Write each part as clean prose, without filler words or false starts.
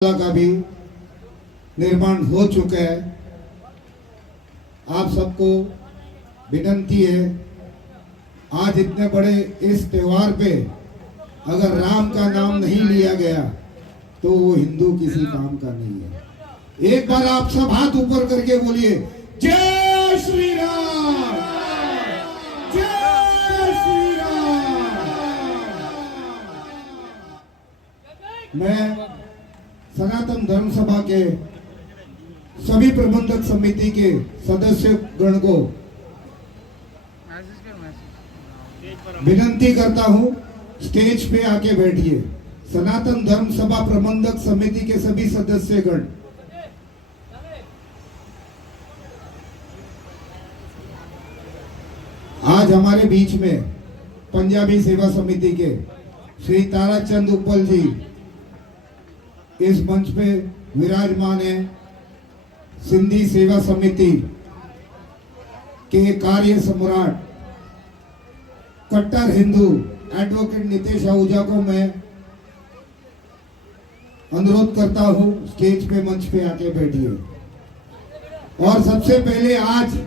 का भी निर्माण हो चुका है। आप सबको विनंती है, आज इतने बड़े इस त्योहार पे अगर राम का नाम नहीं लिया गया तो वो हिंदू किसी काम का नहीं है। एक बार आप सब हाथ ऊपर करके बोलिए, जय श्री राम, जय श्री राम। मैं सनातन धर्म सभा के सभी प्रबंधक समिति के सदस्य गण को विनंती करता हूं, स्टेज पे आके बैठिए। सनातन धर्म सभा प्रबंधक समिति के सभी सदस्य गण आज हमारे बीच में पंजाबी सेवा समिति के श्री ताराचंद उपल जी इस मंच पे विराजमान है। सिंधी सेवा समिति के कार्य सम्राट कट्टर हिंदू एडवोकेट नितेश आहूजा को मैं अनुरोध करता हूं, स्टेज पे मंच पे आके बैठिए। और सबसे पहले आज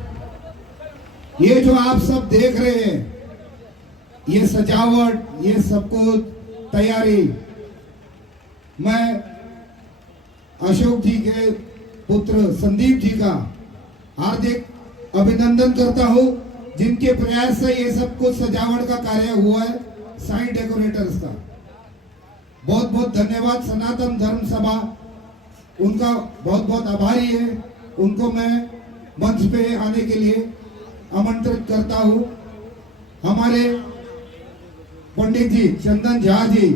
ये जो आप सब देख रहे हैं, ये सजावट, ये सब कुछ तैयारी, मैं अशोक जी के पुत्र संदीप जी का हार्दिक अभिनंदन करता हूं, जिनके प्रयास से ये सब कुछ सजावट का कार्य हुआ है। साइड डेकोरेटर्स का बहुत बहुत धन्यवाद। सनातन धर्म सभा उनका बहुत बहुत आभारी है। उनको मैं मंच पे आने के लिए आमंत्रित करता हूं। हमारे पंडित जी चंदन झा जी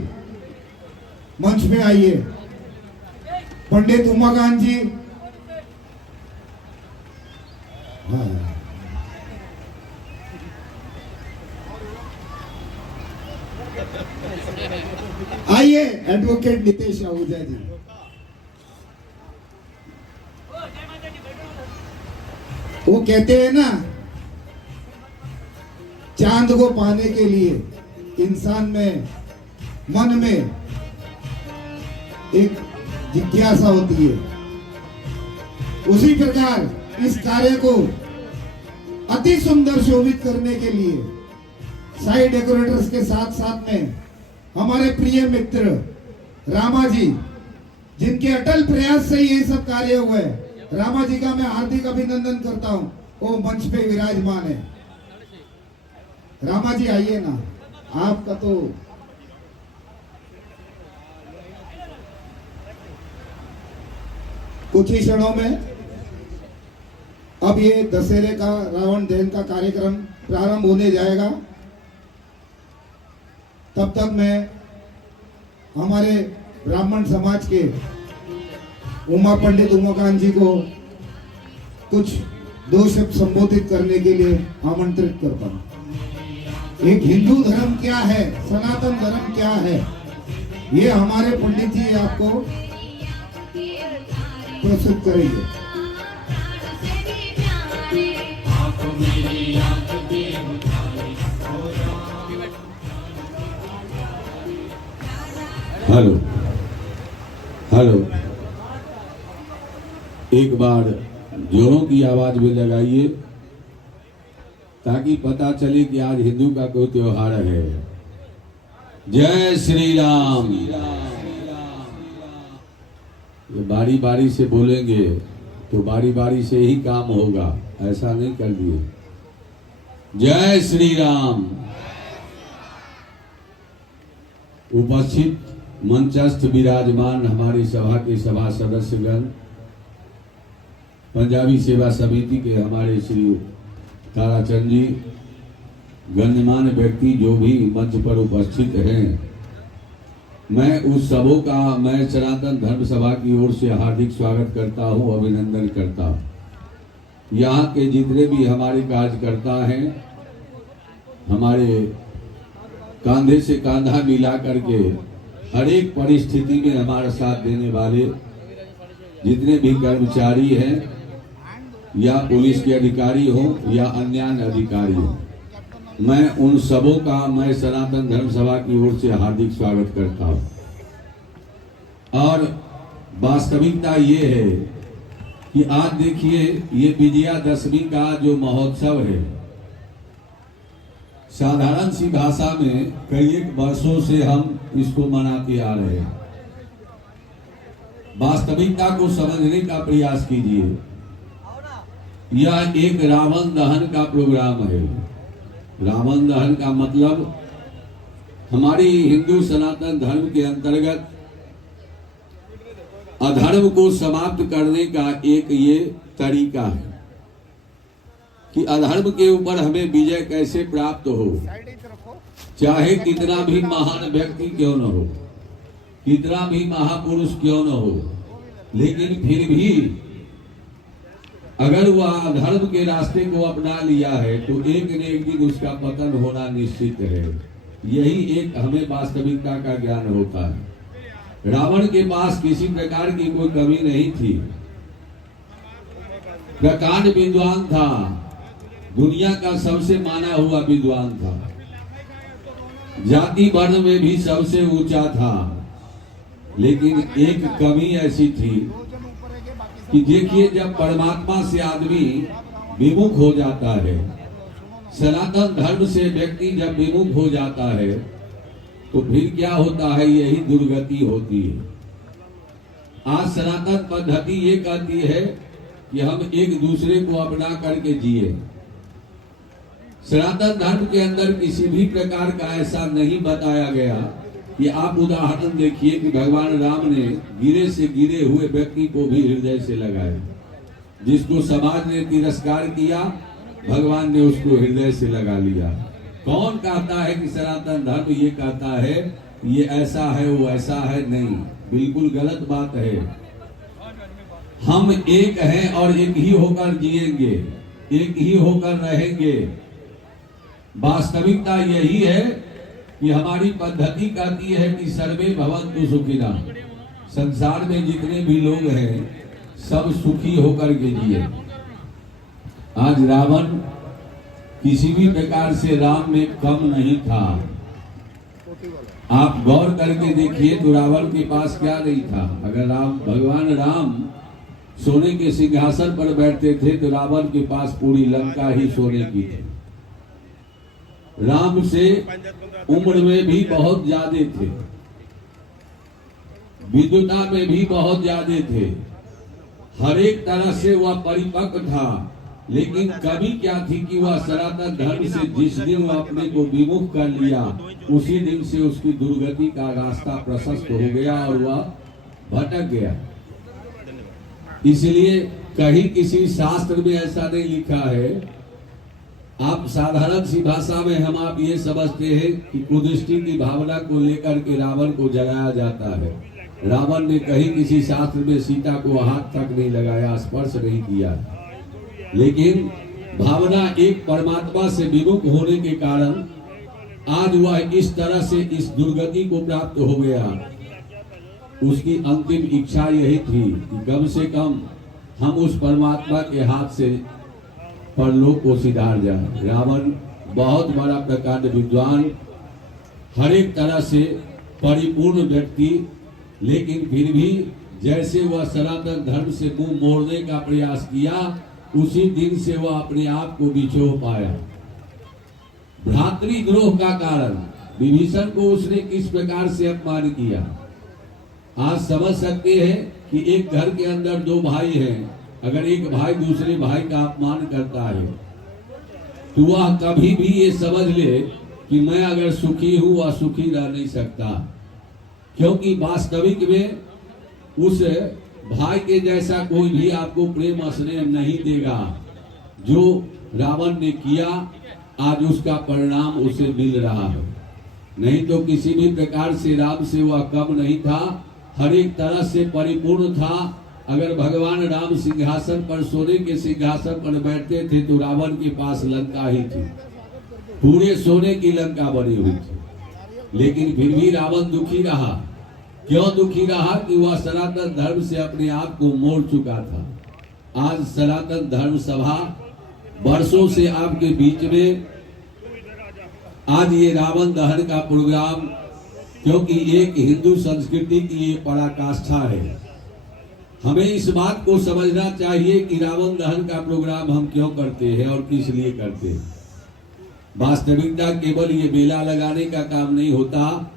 मंच पे आइए। पंडित उमाकांत जी, आइए। एडवोकेट नितेश आहूजा जी, वो कहते हैं ना, चांद को पाने के लिए इंसान में, मन में एक जिज्ञासा होती है। उसी प्रकार इस कार्य को अति सुंदर शोभित करने के लिए साइड डेकोरेटर्स के साथ साथ में हमारे प्रिय मित्र रामा जी, जिनके अटल प्रयास से ये सब कार्य हुए, रामा जी का मैं हार्दिक अभिनंदन करता हूं। वो मंच पे विराजमान है। रामा जी आइए ना, आपका तो कुछ ही क्षणों में अब ये दशहरे का, रावण दहन का कार्यक्रम प्रारंभ होने जाएगा। तब तक मैं हमारे ब्राह्मण समाज के पंडित उमाकांत जी को कुछ दो शब्द संबोधित करने के लिए आमंत्रित करता हूं। एक हिंदू धर्म क्या है, सनातन धर्म क्या है, ये हमारे पंडित जी आपको प्रस्तुत करेंगे। हेलो हेलो, एक बार जोरों की आवाज में लगाइए ताकि पता चले कि आज हिंदू का कोई त्योहार है। जय श्री राम। ये बारी बारी से बोलेंगे तो बारी बारी से ही काम होगा, ऐसा नहीं कर दिए। जय श्री राम। उपस्थित मंचस्थ विराजमान हमारी सभा के सभा सदस्यगण, पंजाबी सेवा समिति के हमारे श्री ताराचंद जी, गण्यमान्य व्यक्ति जो भी मंच पर उपस्थित हैं, मैं उस सबों का मैं सनातन धर्म सभा की ओर से हार्दिक स्वागत करता हूं, अभिनंदन करता हूं। यहाँ के जितने भी हमारे कार्यकर्ता हैं, हमारे कांधे से कांधा मिला करके हर एक परिस्थिति में हमारा साथ देने वाले जितने भी कर्मचारी हैं, या पुलिस के अधिकारी हो या अन्य अधिकारी हो, मैं उन सबों का मैं सनातन धर्म सभा की ओर से हार्दिक स्वागत करता हूं। और वास्तविकता ये है कि आज देखिए ये विजयादशमी का जो महोत्सव है, साधारण सी भाषा में कई एक वर्षों से हम इसको मनाते आ रहे हैं। वास्तविकता को समझने का प्रयास कीजिए। यह एक रावण दहन का प्रोग्राम है। रावण दहन का मतलब हमारी हिंदू सनातन धर्म के अंतर्गत अधर्म को समाप्त करने का एक ये तरीका है कि अधर्म के ऊपर हमें विजय कैसे प्राप्त हो। चाहे कितना भी महान व्यक्ति क्यों न हो, कितना भी महापुरुष क्यों न हो, लेकिन फिर भी अगर वह अधर्म के रास्ते को अपना लिया है तो एक न एक दिन उसका पतन होना निश्चित है। यही एक हमें वास्तविकता का ज्ञान होता है। रावण के पास किसी प्रकार की कोई कमी नहीं थी। प्रकांड विद्वान था, दुनिया का सबसे माना हुआ विद्वान था, जाति वर्ण में भी सबसे ऊंचा था। लेकिन एक कमी ऐसी थी कि देखिए, जब परमात्मा से आदमी विमुख हो जाता है, सनातन धर्म से व्यक्ति जब विमुख हो जाता है तो फिर क्या होता है, यही दुर्गति होती है। आज सनातन पद्धति ये कहती है कि हम एक दूसरे को अपना करके जिए। सनातन धर्म के अंदर किसी भी प्रकार का ऐसा नहीं बताया गया कि आप उदाहरण देखिए कि भगवान राम ने गिरे से गिरे हुए व्यक्ति को भी हृदय से लगाया। जिसको समाज ने तिरस्कार किया, भगवान ने उसको हृदय से लगा लिया। कौन कहता है कि सनातन धर्म ये कहता है ये ऐसा है वो ऐसा है? नहीं, बिल्कुल गलत बात है। हम एक हैं और एक ही होकर जिएंगे, एक ही होकर रहेंगे। वास्तविकता यही है कि हमारी पद्धति कहती है कि सर्वे भवन्तु सुखिनः। संसार में जितने भी लोग हैं सब सुखी होकर के जिए। आज रावण किसी भी प्रकार से राम में कम नहीं था। आप गौर करके देखिए तो रावण के पास क्या नहीं था। अगर भगवान राम सोने के सिंहासन पर बैठते थे तो रावण के पास पूरी लंका ही सोने की थी। राम से उम्र में भी बहुत ज्यादा थे, विद्वता में भी बहुत ज्यादा थे, हर एक तरह से वह परिपक्व था। लेकिन कमी क्या थी कि वह सनातन धर्म से जिस दिन वह अपने को विमुख कर लिया, उसी दिन से उसकी दुर्गति का रास्ता प्रशस्त हो गया और वह भटक गया। इसलिए कहीं किसी शास्त्र में ऐसा नहीं लिखा है। आप साधारण सी भाषा में हम आप ये समझते हैं कि कुदृष्टि की भावना को लेकर के रावण को जगाया जाता है। रावण ने कहीं किसी शास्त्र में सीता को हाथ तक नहीं लगाया, स्पर्श नहीं किया। लेकिन भावना एक परमात्मा से विमुख होने के कारण आज वह इस तरह से इस दुर्गति को प्राप्त हो गया। उसकी अंतिम इच्छा यही थी कि कम से कम हम उस परमात्मा के हाथ से परलोक को सिधार जाए। रावण बहुत बड़ा प्रकांड विद्वान, हर एक तरह से परिपूर्ण व्यक्ति, लेकिन फिर भी जैसे वह सनातन धर्म से मुंह मोड़ने का प्रयास किया, उसी दिन से वह अपने आप को बिछो पाया। भ्रातृद्रोह का कारण विभीषण को उसने किस प्रकार से अपमान किया। आज समझ सकते हैं कि एक घर के अंदर दो भाई हैं, अगर एक भाई दूसरे भाई का अपमान करता है तो वह कभी भी ये समझ ले कि मैं अगर सुखी हूं वह सुखी रह नहीं सकता। क्योंकि वास्तविक में उस भाई के जैसा कोई भी आपको प्रेम स्नेह नहीं देगा। जो रावण ने किया आज उसका परिणाम उसे मिल रहा है। नहीं तो किसी भी प्रकार से राम से वह कम नहीं था, हर एक तरह से परिपूर्ण था। अगर भगवान राम सिंहासन पर, सोने के सिंहासन पर बैठते थे तो रावण के पास लंका ही थी, पूरे सोने की लंका बनी हुई थी। लेकिन फिर भी रावण दुखी रहा। क्यों दुखी रहा? कि वह सनातन धर्म से अपने आप को मोड़ चुका था। आज सनातन धर्म सभा वर्षों से आपके बीच में, आज ये रावण दहन का प्रोग्राम, क्योंकि एक हिंदू संस्कृति की ये पराकाष्ठा है। हमें इस बात को समझना चाहिए कि रावण दहन का प्रोग्राम हम क्यों करते हैं और किस लिए करते हैं। वास्तविकता केवल ये मेला लगाने का काम नहीं होता,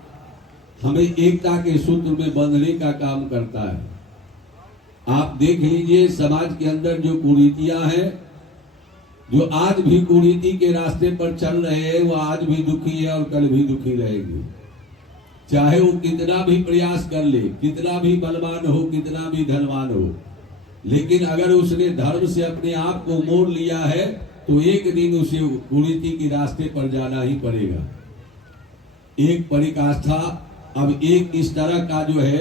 हमें एकता के सूत्र में बंधने का काम करता है। आप देख लीजिए समाज के अंदर जो कुरीतियां हैं, जो आज भी कुरीति के रास्ते पर चल रहे हैं, वो आज भी दुखी है और कल भी दुखी रहेंगे। चाहे वो कितना भी प्रयास कर ले, कितना भी बलवान हो, कितना भी धनवान हो, लेकिन अगर उसने धर्म से अपने आप को मोड़ लिया है तो एक दिन उसे कुरीति के रास्ते पर जाना ही पड़ेगा। एक परिकाष्ठा, अब एक इस तरह का जो है,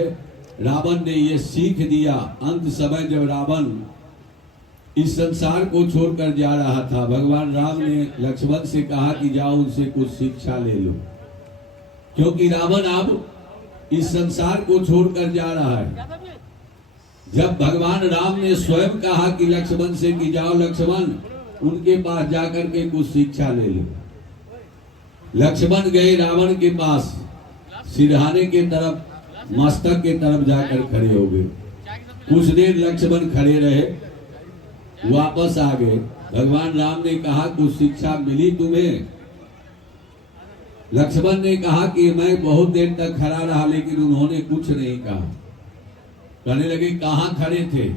रावण ने ये सीख दिया। अंत समय जब रावण इस संसार को छोड़कर जा रहा था, भगवान राम ने लक्ष्मण से कहा कि जाओ उनसे कुछ शिक्षा ले लो, क्योंकि रावण अब इस संसार को छोड़कर जा रहा है। जब भगवान राम ने स्वयं कहा कि लक्ष्मण से कि जाओ लक्ष्मण उनके पास जाकर के कुछ शिक्षा ले लो। लक्ष्मण गए रावण के पास, सिरहाने के तरफ, मस्तक के तरफ जाकर खड़े हो गए। कुछ देर लक्ष्मण खड़े रहे, वापस आ गए। भगवान राम ने कहा कुछ शिक्षा मिली तुम्हें? लक्ष्मण ने कहा कि मैं बहुत देर तक खड़ा रहा लेकिन उन्होंने कुछ नहीं कहा। कहने लगे कहां खड़े थे?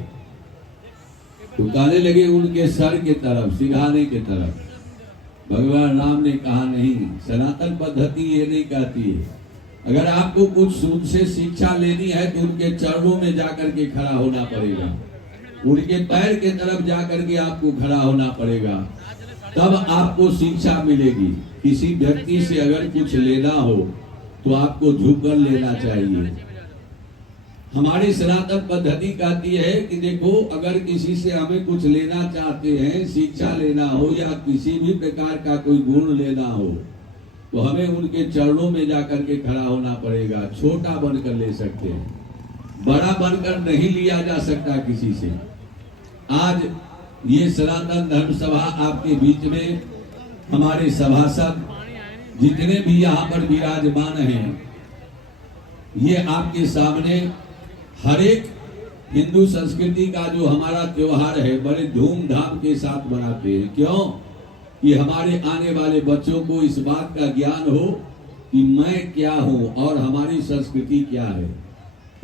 तो कहने लगे उनके सर के तरफ, सिरहाने के तरफ। भगवान राम ने कहा नहीं, सनातन पद्धति ये नहीं कहती है। अगर आपको कुछ उनसे शिक्षा लेनी है तो उनके चरणों में जाकर के खड़ा होना पड़ेगा, उनके पैर के तरफ जाकर के आपको खड़ा होना पड़ेगा, तब आपको शिक्षा मिलेगी। किसी व्यक्ति से अगर कुछ लेना हो तो आपको झुककर लेना चाहिए। हमारी सनातन पद्धति कहती है कि देखो, अगर किसी से हमें कुछ लेना चाहते हैं, शिक्षा लेना हो या किसी भी प्रकार का कोई गुण लेना हो, तो हमें उनके चरणों में जाकर के खड़ा होना पड़ेगा। छोटा बनकर ले सकते हैं, बड़ा बनकर नहीं लिया जा सकता किसी से। आज ये सनातन धर्म सभा आपके बीच में, हमारे सभासद जितने भी यहाँ पर विराजमान हैं, ये आपके सामने हर एक हिंदू संस्कृति का जो हमारा त्योहार है बड़े धूमधाम के साथ मनाते हैं। क्यों? कि हमारे आने वाले बच्चों को इस बात का ज्ञान हो कि मैं क्या हूँ और हमारी संस्कृति क्या है।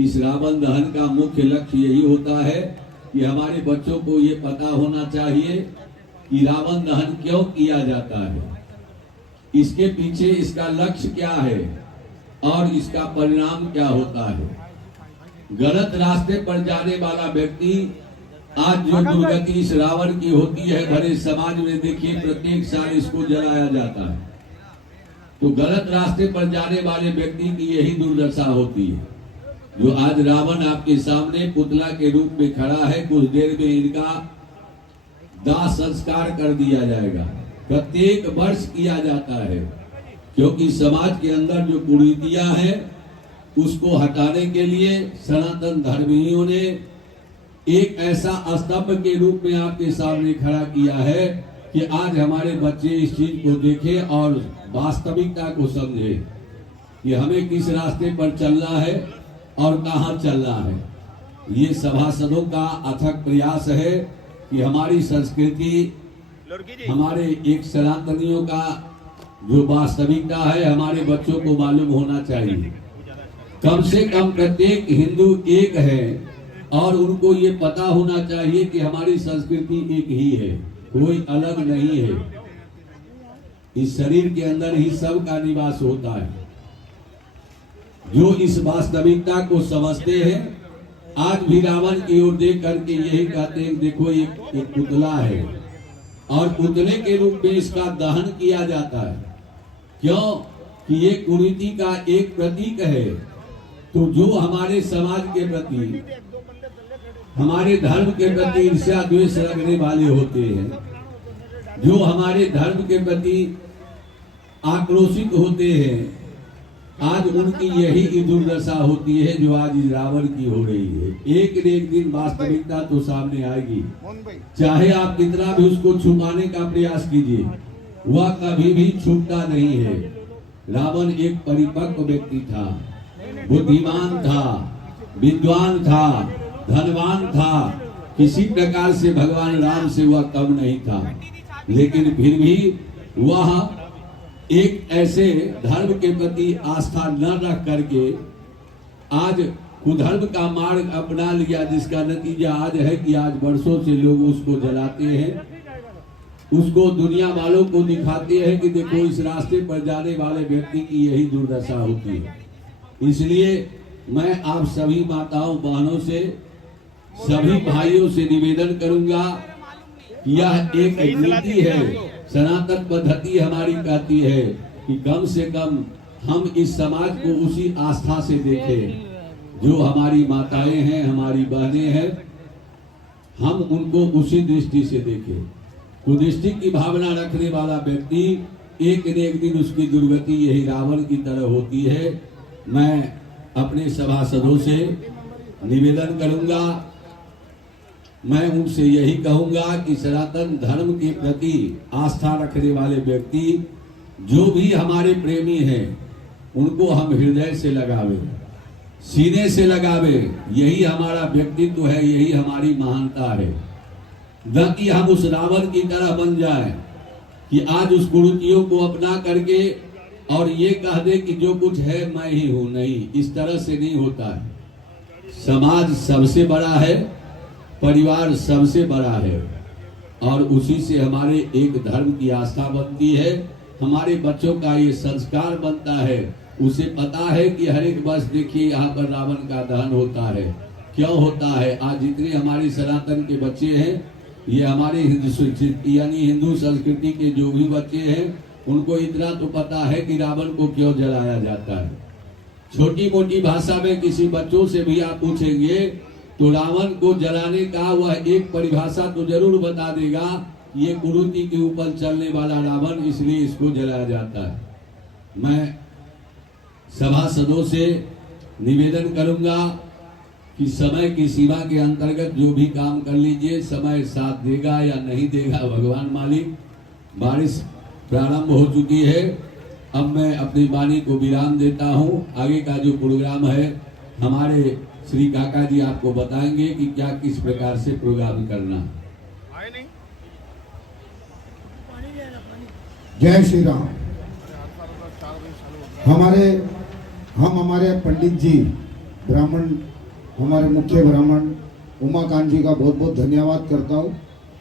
इस रावण दहन का मुख्य लक्ष्य यही होता है कि हमारे बच्चों को ये पता होना चाहिए कि रावण दहन क्यों किया जाता है, इसके पीछे इसका लक्ष्य क्या है और इसका परिणाम क्या होता है। गलत रास्ते पर जाने वाला व्यक्ति, आज जो दुर्गति इस रावण की होती है भरे समाज में, देखिए प्रत्येक साल इसको जलाया जाता है। तो गलत रास्ते पर जाने वाले व्यक्ति की यही दुर्दशा होती है। जो आज रावण आपके सामने पुतला के रूप में खड़ा है, कुछ देर में इनका दाह संस्कार कर दिया जाएगा। प्रत्येक वर्ष किया जाता है, क्योंकि समाज के अंदर जो कुरीतियां हैं उसको हटाने के लिए सनातन धर्मियों ने एक ऐसा स्तंभ के रूप में आपके सामने खड़ा किया है कि आज हमारे बच्चे इस चीज को देखें और वास्तविकता को समझें कि हमें किस रास्ते पर चलना है और कहां चलना है। ये सभासदों का अथक प्रयास है कि हमारी संस्कृति, हमारे एक सनातनियों का जो वास्तविकता है हमारे बच्चों को मालूम होना चाहिए। कम से कम प्रत्येक हिंदू एक है और उनको ये पता होना चाहिए कि हमारी संस्कृति एक ही है, कोई अलग नहीं है। इस शरीर के अंदर ही सब का निवास होता है। जो इस वास्तविकता को समझते हैं, आज भी रावण की ओर देख करके यही कहते हैं, देखो एक पुतला है और पुतले के रूप में इसका दहन किया जाता है। क्यों? कि ये कुरीति का एक प्रतीक है। तो जो हमारे समाज के प्रति, हमारे धर्म के प्रति ईर्ष्या द्वेष रखने वाले होते हैं, जो हमारे धर्म के प्रति आक्रोशित होते हैं, आज उनकी यही दुर्दशा होती है जो आज रावण की हो रही है। एक न एक दिन वास्तविकता तो सामने आएगी, चाहे आप कितना भी उसको छुपाने का प्रयास कीजिए, वह कभी भी छुपता नहीं है। रावण एक परिपक्व व्यक्ति था, बुद्धिमान था, विद्वान था, धनवान था, किसी प्रकार से भगवान राम से वह कम नहीं था, लेकिन फिर भी वह एक ऐसे धर्म के प्रति आस्था न रख करके आज कुधर्म का मार्ग अपना लिया, जिसका नतीजा आज है कि आज वर्षों से लोग उसको जलाते हैं, उसको दुनिया वालों को दिखाते हैं कि देखो इस रास्ते पर जाने वाले व्यक्ति की यही दुर्दशा होती है। इसलिए मैं आप सभी माताओं बहनों से, सभी भाइयों से निवेदन करूंगा कि यह एक नीति है, सनातन पद्धति हमारी कहती है कि कम से कम हम इस समाज को उसी आस्था से देखें, जो हमारी माताएं हैं, हमारी बहनें हैं, हम उनको उसी दृष्टि से देखें। कुदृष्टि की भावना रखने वाला व्यक्ति एक न एक दिन उसकी दुर्गति यही रावण की तरह होती है। मैं अपने सभासदों से निवेदन करूंगा, मैं उनसे यही कहूंगा कि सनातन धर्म के प्रति आस्था रखने वाले व्यक्ति जो भी हमारे प्रेमी हैं, उनको हम हृदय से लगावे, सीने से लगावे। यही हमारा व्यक्तित्व है, यही हमारी महानता है। न कि हम उस रावण की तरह बन जाए कि आज उस कुरीतियों को अपना करके और ये कह दे कि जो कुछ है मैं ही हूं। नहीं, इस तरह से नहीं होता है। समाज सबसे बड़ा है, परिवार सबसे बड़ा है, और उसी से हमारे एक धर्म की आस्था बनती है, हमारे बच्चों का ये संस्कार बनता है। उसे पता है कि हर एक वर्ष देखिए यहाँ पर रावण का दहन होता है। क्यों होता है? आज जितने हमारे सनातन के बच्चे हैं, ये हमारे हिंदू संस्कृति के जो भी बच्चे हैं, उनको इतना तो पता है कि रावण को क्यों जलाया जाता है। छोटी मोटी भाषा में किसी बच्चों से भी आप पूछेंगे तो रावण को जलाने का वह एक परिभाषा तो जरूर बता देगा, ये कुरीति के ऊपर चलने वाला रावण, इसलिए इसको जलाया जाता है। मैं सभासदों से निवेदन करूंगा कि समय की सीमा के अंतर्गत जो भी काम कर लीजिए, समय साथ देगा या नहीं देगा भगवान मालिक। बारिश प्रारंभ हो चुकी है, अब मैं अपनी वाणी को विराम देता हूं। आगे का जो प्रोग्राम है हमारे श्री काका जी आपको बताएंगे कि क्या किस प्रकार से प्रोग्राम करना। जय श्री राम। हमारे पंडित जी ब्राह्मण, हमारे मुख्य ब्राह्मण उमाकांत जी का बहुत बहुत धन्यवाद करता हूँ,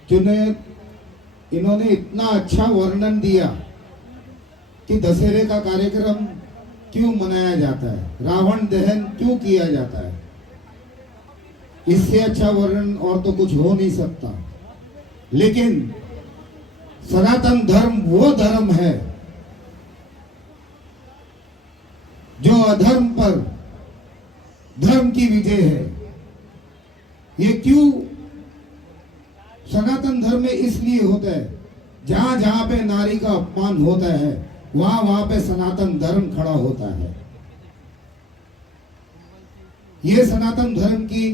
जिन्हें इन्होंने इतना अच्छा वर्णन दिया कि दशहरे का कार्यक्रम क्यों मनाया जाता है, रावण दहन क्यों किया जाता है। इससे अच्छा वर्णन और तो कुछ हो नहीं सकता। लेकिन सनातन धर्म वो धर्म है जो अधर्म पर धर्म की विजय है। ये क्यों सनातन धर्म में इसलिए होता है, जहां जहां पे नारी का अपमान होता है वहां वहां पे सनातन धर्म खड़ा होता है। ये सनातन धर्म की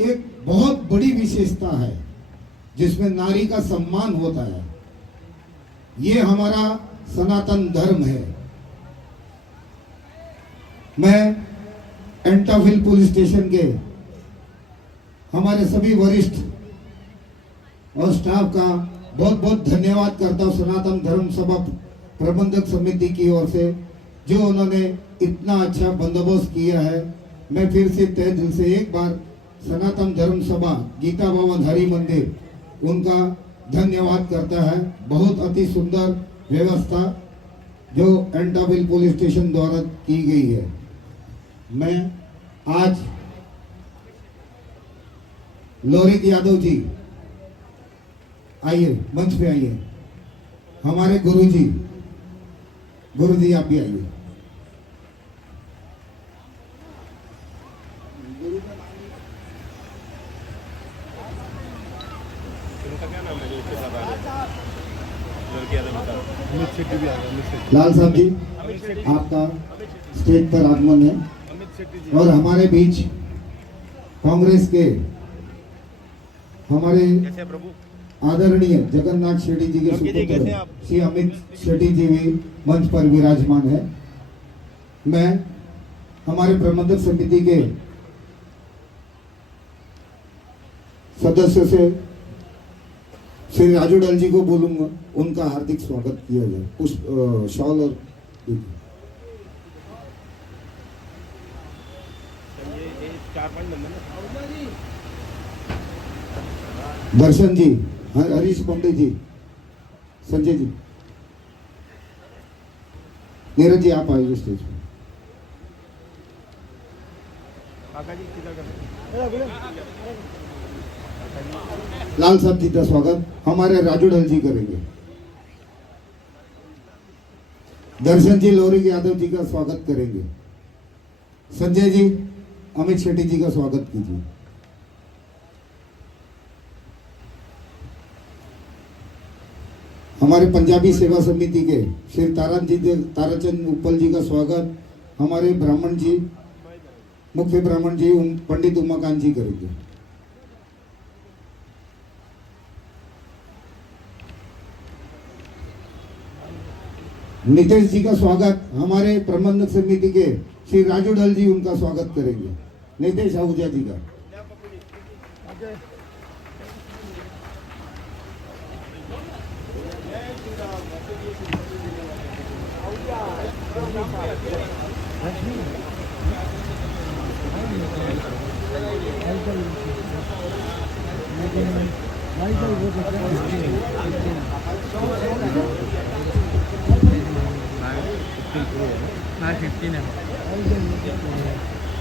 एक बहुत बड़ी विशेषता है, जिसमें नारी का सम्मान होता है। ये हमारा सनातन धर्म है। मैं एंटाविल पुलिस स्टेशन के हमारे सभी वरिष्ठ और स्टाफ का बहुत बहुत धन्यवाद करता हूँ, सनातन धर्म सभा प्रबंधक समिति की ओर से, जो उन्होंने इतना अच्छा बंदोबस्त किया है। मैं फिर से तहे दिल से एक बार सनातन धर्म सभा गीता भवन हरि मंदिर उनका धन्यवाद करता है। बहुत अति सुंदर व्यवस्था जो एंटाविल पुलिस स्टेशन द्वारा की गई है। मैं आज लोरिक यादव जी, आइए मंच पे आइए। हमारे गुरुजी आप भी आइए। लाल साहब जी, आपका स्टेज पर आगमन है। और हमारे बीच कांग्रेस के हमारे आदरणीय जगन्नाथ शेट्टी जी के सुपुत्र श्री अमित शेट्टी जी भी मंच पर विराजमान है। मैं हमारे प्रबंधक समिति के सदस्य से श्री राजू डल जी को बोलूंगा, उनका हार्दिक स्वागत किया जाए। पुष्प शॉल और दर्शन जी, हरीश पंडित जी, संजय जी, नीरज जी आप आइए स्टेज पे। लाल साहब जी का स्वागत हमारे राजू ढल जी करेंगे। दर्शन जी लोरी यादव जी का स्वागत करेंगे। संजय जी अमित शेट्टी जी का स्वागत कीजिए। हमारे पंजाबी सेवा समिति के श्री ताराचंद उपल जी का स्वागत हमारे ब्राह्मण जी, मुख्य ब्राह्मण जी पंडित उमाकांत जी करेंगे। नितेश जी का स्वागत हमारे प्रबंधक समिति के श्री राजू ढल जी, उनका स्वागत करेंगे। नितेश आहूजा जी का।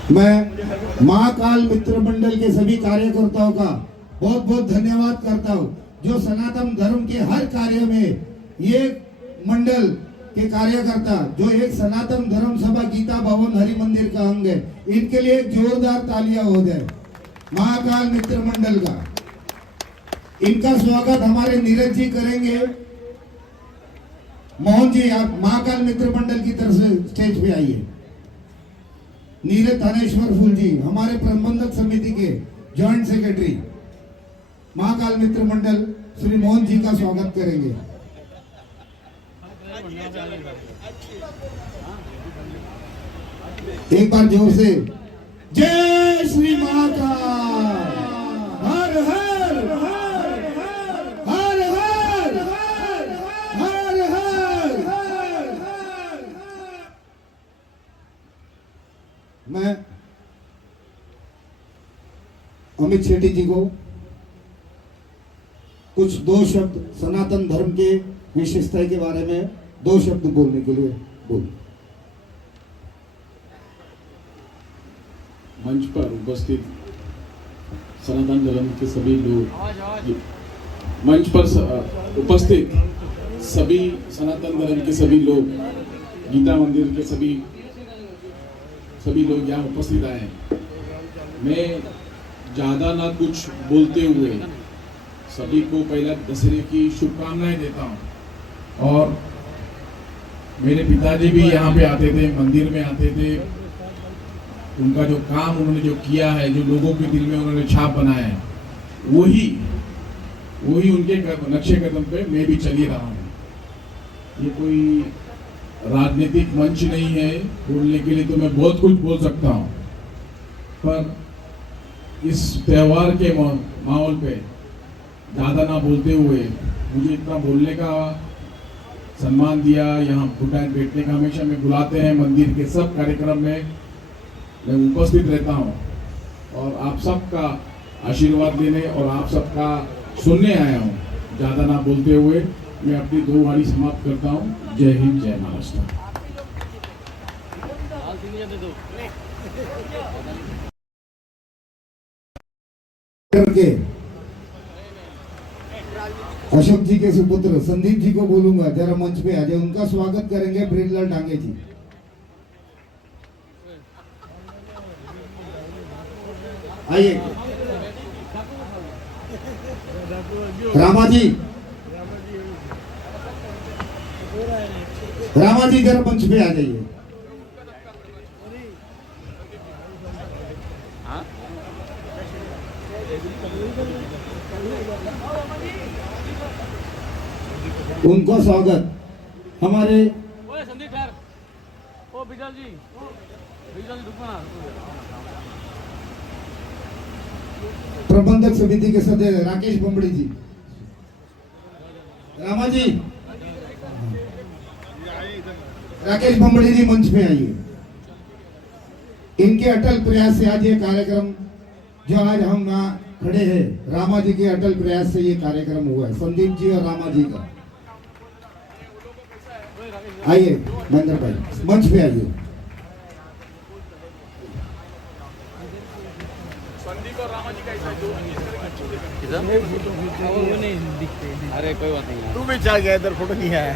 मैं महाकाल मित्र मंडल के सभी कार्यकर्ताओं का बहुत बहुत धन्यवाद करता हूं, जो सनातन धर्म के हर कार्य में ये मंडल के कार्यकर्ता, जो एक सनातन धर्म सभा गीता भवन हरि मंदिर का अंग है, इनके लिए एक जोरदार तालियां हो जाए महाकाल मित्र मंडल का। इनका स्वागत हमारे नीरज जी करेंगे। मोहन जी आप महाकाल मित्र मंडल की तरफ से स्टेज पे आइए। नीरज थानेश्वर फूल जी हमारे प्रबंधक समिति के जॉइंट सेक्रेटरी महाकाल मित्र मंडल श्री मोहन जी का स्वागत करेंगे। एक बार जोर से जय श्री महाकाल, हर हर हर हर हर हर हर। मैं अमित शेट्टी जी को कुछ दो शब्द सनातन धर्म के विशेषता के बारे में दो शब्द बोलने के लिए बोल। मंच पर उपस्थित सनातन धर्म के सभी लोग, मंच पर उपस्थित सभी सनातन धर्म के सभी लोग, गीता मंदिर के सभी लोग यहाँ उपस्थित आए हैं। मैं ज़्यादा ना कुछ बोलते हुए सभी को पहला दशहरे की शुभकामनाएं देता हूँ। और मेरे पिताजी भी यहाँ पे आते थे, मंदिर में आते थे। उनका जो काम उन्होंने जो किया है, जो लोगों के दिल में उन्होंने छाप बनाया है, वही उनके नक्शे कदम पे मैं भी चल ही रहा हूँ। ये कोई राजनीतिक मंच नहीं है, बोलने के लिए तो मैं बहुत कुछ बोल सकता हूँ, पर इस त्यौहार के माहौल पे ज़्यादा ना बोलते हुए मुझे इतना बोलने का सम्मान दिया, यहाँ भूटान बैठने का हमेशा मैं बुलाते हैं। मंदिर के सब कार्यक्रम में मैं उपस्थित रहता हूँ और आप सबका आशीर्वाद लेने और आप सबका सुनने आया हूँ। ज़्यादा ना बोलते हुए मैं अपनी दो वाणी समाप्त करता हूँ। जय हिंद, जय महाराष्ट्र। करके अशोक जी के सुपुत्र संदीप जी को बोलूंगा जरा मंच पे आ जाए, उनका स्वागत करेंगे ब्रिजलाल डांगे जी। आइए रामा जी जरा मंच पे आ जाइए। उनको स्वागत हमारे संदीप सर, ओ बिजल जी रुकना। प्रबंधक समिति के सदस्य राकेश बम्बड़ी जी, रामा जी, राकेश बम्बड़ी जी मंच पे आइए। इनके अटल प्रयास से आज ये कार्यक्रम जो आज हम यहाँ खड़े हैं, रामा जी के अटल प्रयास से ये कार्यक्रम हुआ है, संदीप जी और रामा जी का। आइए महेंद्र भाई मंच पे आइए। संदीप और रामा जी का ऐसा जो वो नहीं दिखते। अरे कोई बात नहीं, तू भी चाह गया इधर फोटो नहीं है।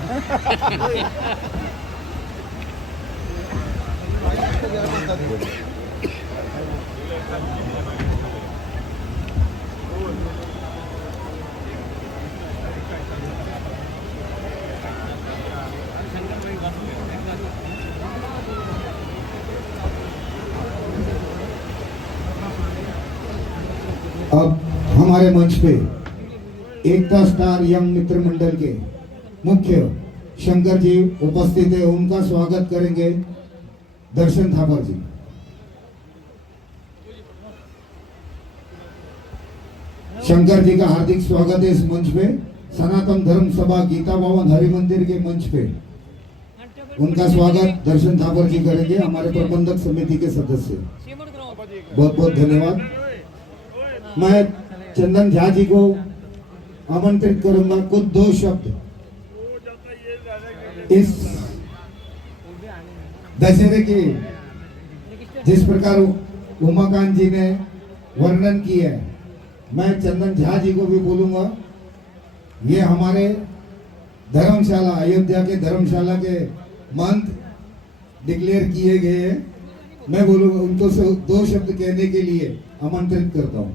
अब हमारे मंच पे एकता स्टार यंग मित्र मंडल के मुख्य शंकर जी उपस्थित है, उनका स्वागत करेंगे दर्शन थापर जी। शंकर जी का हार्दिक स्वागत है इस मंच पे। सनातन धर्म सभा गीता भवन हरि मंदिर के मंच पे उनका स्वागत दर्शन थापर जी करेंगे, हमारे प्रबंधक समिति के सदस्य। बहुत बहुत धन्यवाद। मैं चंदन झा जी को आमंत्रित करूंगा कुछ 2 शब्द इस दशहरे के जिस प्रकार उमाकांत जी ने वर्णन किया है, मैं चंदन झा जी को भी बोलूंगा। ये हमारे धर्मशाला अयोध्या के धर्मशाला के मंत्र डिक्लेयर किए गए हैं। मैं बोलूंगा उनको 2 शब्द कहने के लिए आमंत्रित करता हूं।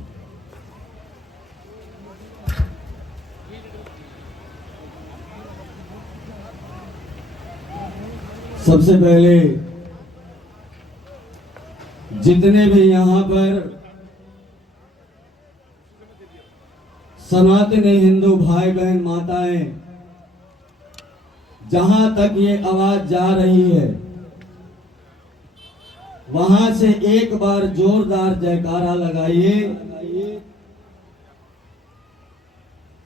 सबसे पहले जितने भी यहाँ पर सनातनी हिंदू भाई बहन माताएं, जहां तक ये आवाज जा रही है वहां से एक बार जोरदार जयकारा लगाइए,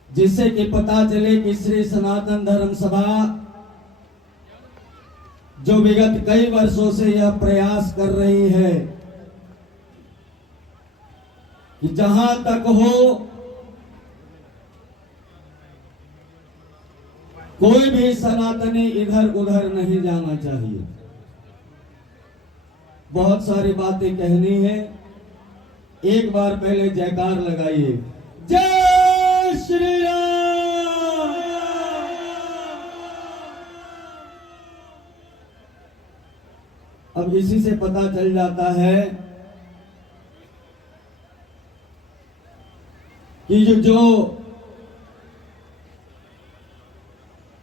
जिससे कि पता चले कि श्री सनातन धर्म सभा जो विगत कई वर्षों से यह प्रयास कर रही है कि जहां तक हो कोई भी सनातनी इधर उधर नहीं जाना चाहिए। बहुत सारी बातें कहनी है, एक बार पहले जयकार लगाइए, जय श्री राम। अब इसी से पता चल जाता है कि जो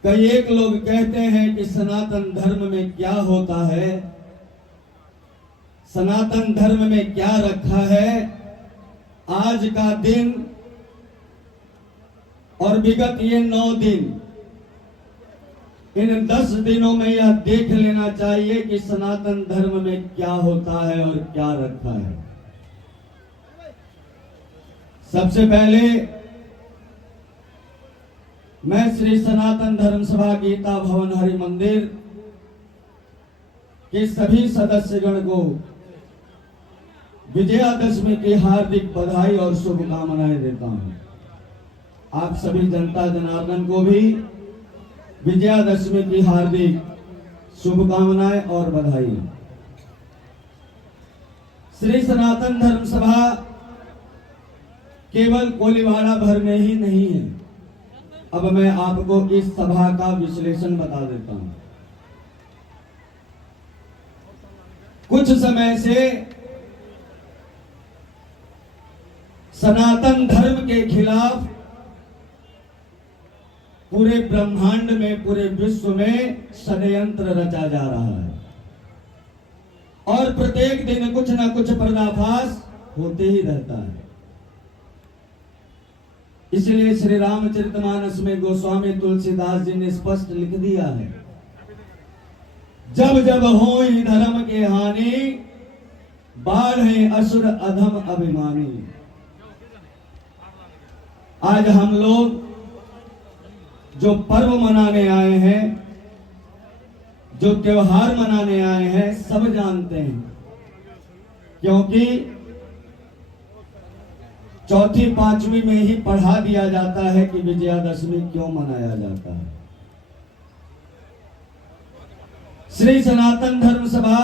कई एक लोग कहते हैं कि सनातन धर्म में क्या होता है, सनातन धर्म में क्या रखा है। आज का दिन और विगत ये 9 दिन, इन 10 दिनों में यह देख लेना चाहिए कि सनातन धर्म में क्या होता है और क्या रखा है। सबसे पहले मैं श्री सनातन धर्म सभा गीता भवन हरि मंदिर के सभी सदस्यगण को विजयादशमी की हार्दिक बधाई और शुभकामनाएं देता हूं। आप सभी जनता जनार्दन को भी विजयादशमी की हार्दिक शुभकामनाएं और बधाई। श्री सनातन धर्म सभा केवल कोलीवाड़ा भर में ही नहीं है। अब मैं आपको इस सभा का विश्लेषण बता देता हूं। कुछ समय से सनातन धर्म के खिलाफ पूरे ब्रह्मांड में, पूरे विश्व में षड्यंत्र रचा जा रहा है और प्रत्येक दिन कुछ ना कुछ पर्दाफाश होते ही रहता है। इसलिए श्री रामचरितमानस में गोस्वामी तुलसीदास जी ने स्पष्ट लिख दिया है, जब जब होई धर्म के हानि, बाढ़े असुर अधम अभिमानी। आज हम लोग जो पर्व मनाने आए हैं, जो त्योहार मनाने आए हैं, सब जानते हैं, क्योंकि चौथी पांचवी में ही पढ़ा दिया जाता है कि विजयादशमी क्यों मनाया जाता है। श्री सनातन धर्म सभा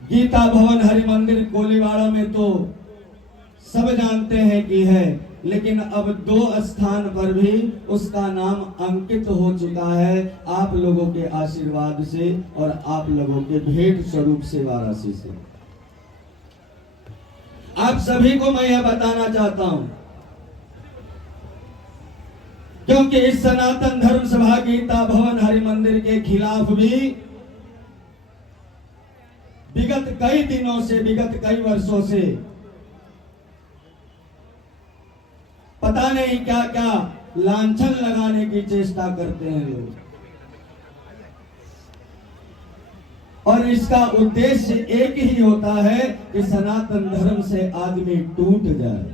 गीता भवन हरि मंदिर कोलीवाड़ा में तो सब जानते हैं कि है, लेकिन अब 2 स्थान पर भी उसका नाम अंकित हो चुका है आप लोगों के आशीर्वाद से और आप लोगों के भेंट स्वरूप से वाराणसी से। आप सभी को मैं यह बताना चाहता हूं, क्योंकि इस सनातन धर्म सभा गीता भवन हरि मंदिर के खिलाफ भी विगत कई दिनों से, विगत कई वर्षों से पता नहीं क्या क्या लांछन लगाने की चेष्टा करते हैं लोग, और इसका उद्देश्य एक ही होता है कि सनातन धर्म से आदमी टूट जाए,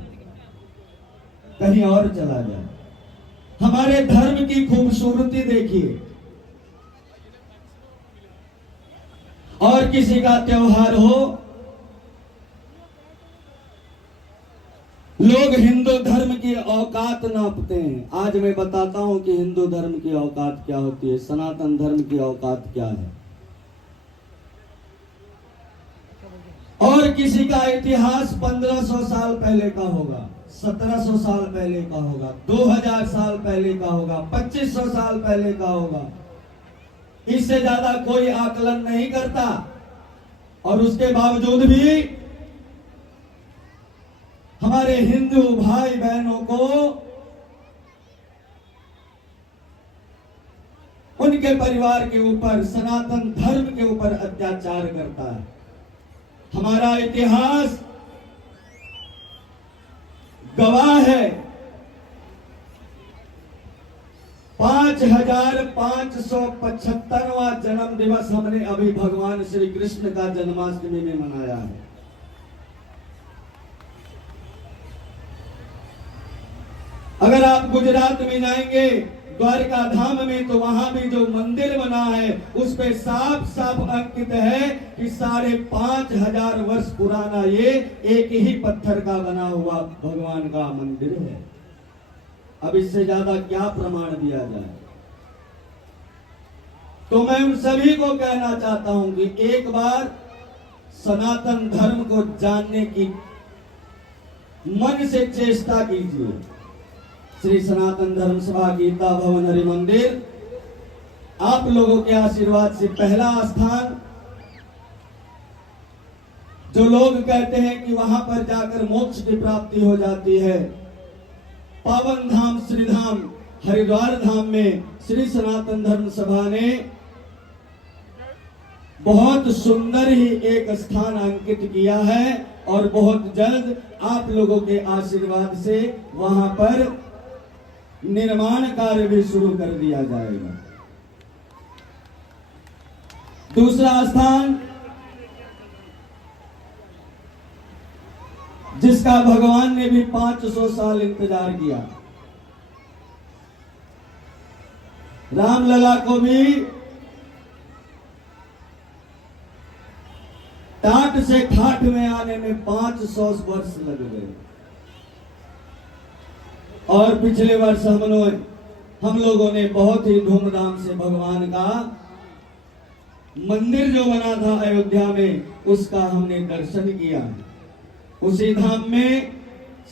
कहीं और चला जाए। हमारे धर्म की खूबसूरती देखिए, और किसी का त्योहार हो, लोग हिंदू धर्म की औकात नापते हैं। आज मैं बताता हूं कि हिंदू धर्म की औकात क्या होती है, सनातन धर्म की औकात क्या है। और किसी का इतिहास 1500 साल पहले का होगा, 1700 साल पहले का होगा, 2000 साल पहले का होगा, 2500 साल पहले का होगा। इससे ज्यादा कोई आकलन नहीं करता, और उसके बावजूद भी हमारे हिंदू भाई बहनों को उनके परिवार के ऊपर, सनातन धर्म के ऊपर अत्याचार करता है। हमारा इतिहास गवाह है, 5575वां जन्म दिवस हमने अभी भगवान श्री कृष्ण का जन्माष्टमी में मनाया है। अगर आप गुजरात में जाएंगे, द्वारका धाम में, तो वहां भी जो मंदिर बना है उस पे साफ साफ अंकित है कि 5500 वर्ष पुराना ये एक ही पत्थर का बना हुआ भगवान का मंदिर है। अब इससे ज्यादा क्या प्रमाण दिया जाए। तो मैं उन सभी को कहना चाहता हूं कि एक बार सनातन धर्म को जानने की मन से चेष्टा कीजिए। श्री सनातन धर्म सभा गीता भवन हरि मंदिर आप लोगों के आशीर्वाद से पहला स्थान, जो लोग कहते हैं कि वहां पर जाकर मोक्ष की प्राप्ति हो जाती है, पावन धाम श्री धाम हरिद्वार धाम में श्री सनातन धर्म सभा ने बहुत सुंदर ही एक स्थान अंकित किया है, और बहुत जल्द आप लोगों के आशीर्वाद से वहां पर निर्माण कार्य भी शुरू कर दिया जाएगा। दूसरा स्थान, जिसका भगवान ने भी 500 साल इंतजार किया, रामलला को भी टाट से ठाठ में आने में 500 वर्ष लग गए। और पिछले वर्ष हम लोगों ने बहुत ही धूमधाम से भगवान का मंदिर जो बना था अयोध्या में, उसका हमने दर्शन किया। उसी धाम में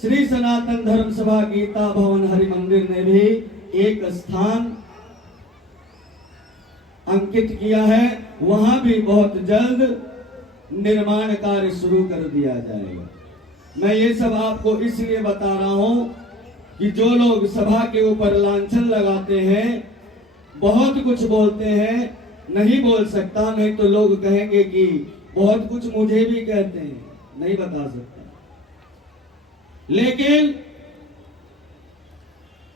श्री सनातन धर्म सभा गीता भवन हरि मंदिर ने भी एक स्थान अंकित किया है, वहां भी बहुत जल्द निर्माण कार्य शुरू कर दिया जाएगा। मैं ये सब आपको इसलिए बता रहा हूं कि जो लोग सभा के ऊपर लांछन लगाते हैं, बहुत कुछ बोलते हैं, नहीं बोल सकता, नहीं तो लोग कहेंगे कि बहुत कुछ मुझे भी कहते हैं, नहीं बता सकता। लेकिन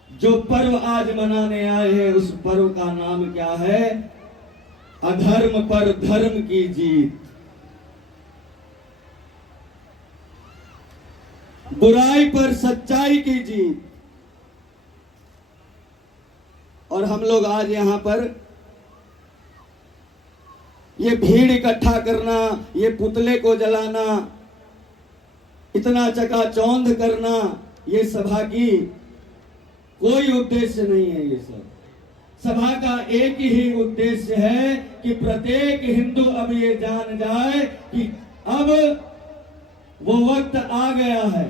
जो पर्व आज मनाने आए हैं, उस पर्व का नाम क्या है? अधर्म पर धर्म की जीत। बुराई पर सच्चाई की जीत। और हम लोग आज यहां पर ये भीड़ इकट्ठा करना, ये पुतले को जलाना, इतना चकाचौंध करना, ये सभा की कोई उद्देश्य नहीं है। ये सब सभा का एक ही उद्देश्य है कि प्रत्येक हिंदू अब ये जान जाए कि अब वो वक्त आ गया है।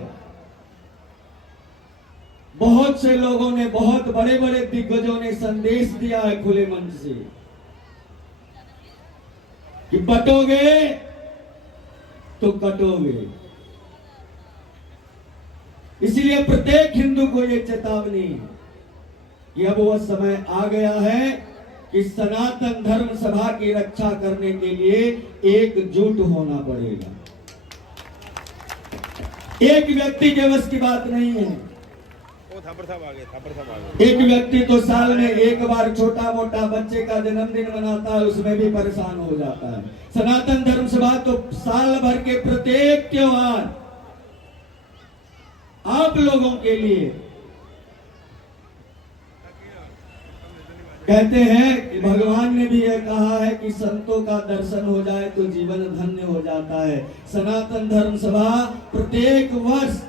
बहुत से लोगों ने, बहुत बड़े बड़े दिग्गजों ने संदेश दिया है खुले मंच से कि बटोगे तो कटोगे। इसलिए प्रत्येक हिंदू को यह चेतावनी है कि अब वह समय आ गया है कि सनातन धर्म सभा की रक्षा करने के लिए एकजुट होना पड़ेगा। एक व्यक्ति के बस की बात नहीं है। एक व्यक्ति तो साल में एक बार छोटा मोटा बच्चे का जन्मदिन मनाता है, उसमें भी परेशान हो जाता है। सनातन धर्म सभा तो साल भर के प्रत्येक त्योहार आप लोगों के लिए कहते हैं कि भगवान ने भी यह कहा है कि संतों का दर्शन हो जाए तो जीवन धन्य हो जाता है। सनातन धर्म सभा प्रत्येक वर्ष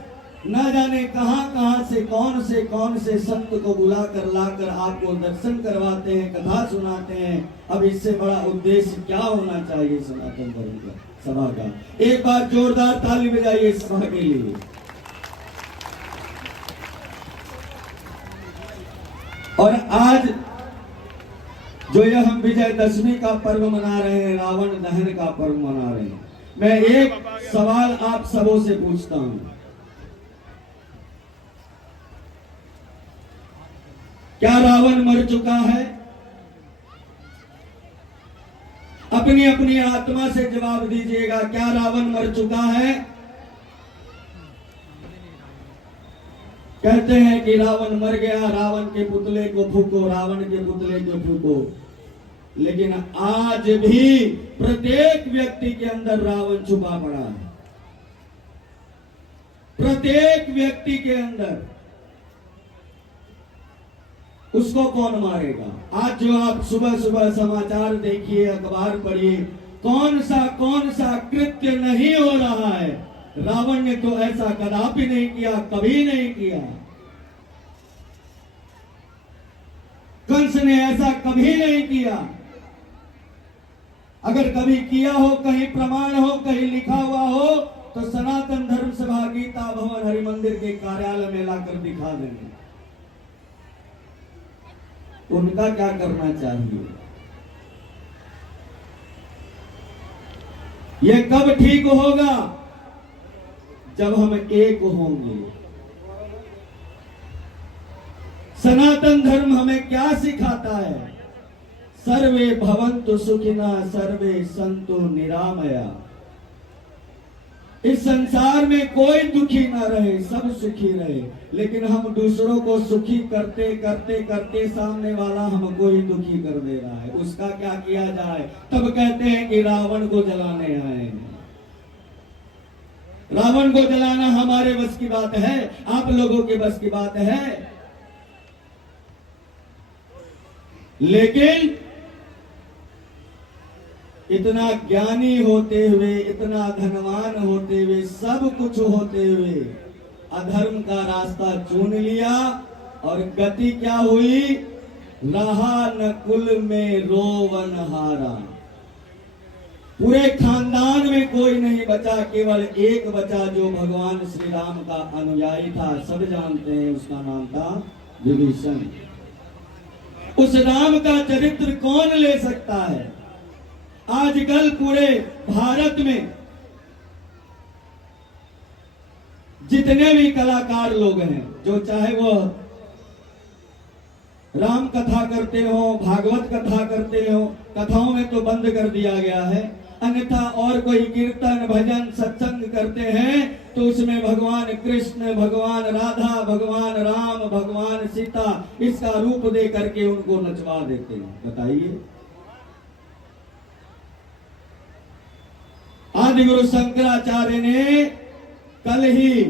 न जाने कहां से कौन से संत को बुलाकर लाकर आपको दर्शन करवाते हैं, कथा सुनाते हैं। अब इससे बड़ा उद्देश्य क्या होना चाहिए सनातन धर्म का सभा का? एक बार जोरदार ताली बजाइए इस सभा के लिए। और आज जो यह हम विजयदशमी का पर्व मना रहे हैं, रावण दहन का पर्व मना रहे हैं, मैं एक सवाल आप सबों से पूछता हूं। क्या रावण मर चुका है? अपनी अपनी आत्मा से जवाब दीजिएगा, क्या रावण मर चुका है? कहते हैं कि रावण मर गया, रावण के पुतले को फूको, रावण के पुतले को फूको। लेकिन आज भी प्रत्येक व्यक्ति के अंदर रावण छुपा पड़ा है। प्रत्येक व्यक्ति के अंदर। उसको कौन मारेगा? आज जो आप सुबह सुबह समाचार देखिए, अखबार पढ़िए, कौन सा कृत्य नहीं हो रहा है। रावण ने तो ऐसा कदापि नहीं किया, कभी नहीं किया। कंस ने ऐसा कभी नहीं किया। अगर कभी किया हो, कहीं प्रमाण हो, कहीं लिखा हुआ हो, तो सनातन धर्म सभा गीता भवन हरिमंदिर के कार्यालय में लाकर दिखा देंगे। उनका क्या करना चाहिए? यह कब ठीक होगा? जब हम एक होंगे। सनातन धर्म हमें क्या सिखाता है? सर्वे भवन्तु सुखिनः सर्वे सन्तु निरामया। इस संसार में कोई दुखी ना रहे, सब सुखी रहे। लेकिन हम दूसरों को सुखी करते करते करते सामने वाला हमको ही दुखी कर दे रहा है। उसका क्या किया जाए? तब कहते हैं कि रावण को जलाने आए हैं। रावण को जलाना हमारे बस की बात है? आप लोगों के बस की बात है? लेकिन इतना ज्ञानी होते हुए, इतना धनवान होते हुए, सब कुछ होते हुए अधर्म का रास्ता चुन लिया। और गति क्या हुई? रहा न कुल में रोवन हारा। पूरे खानदान में कोई नहीं बचा, केवल एक बचा जो भगवान श्री राम का अनुयायी था। सब जानते हैं, उसका नाम था विभीषण। उस राम का चरित्र कौन ले सकता है? आजकल पूरे भारत में जितने भी कलाकार लोग हैं, जो चाहे वो राम कथा करते हो, भागवत कथा करते हो, कथाओं में तो बंद कर दिया गया है। अन्यथा और कोई कीर्तन भजन सत्संग करते हैं तो उसमें भगवान कृष्ण, भगवान राधा, भगवान राम, भगवान सीता इसका रूप दे करके उनको नचवा देते हैं। बताइए, आदि गुरु शंकराचार्य ने कल ही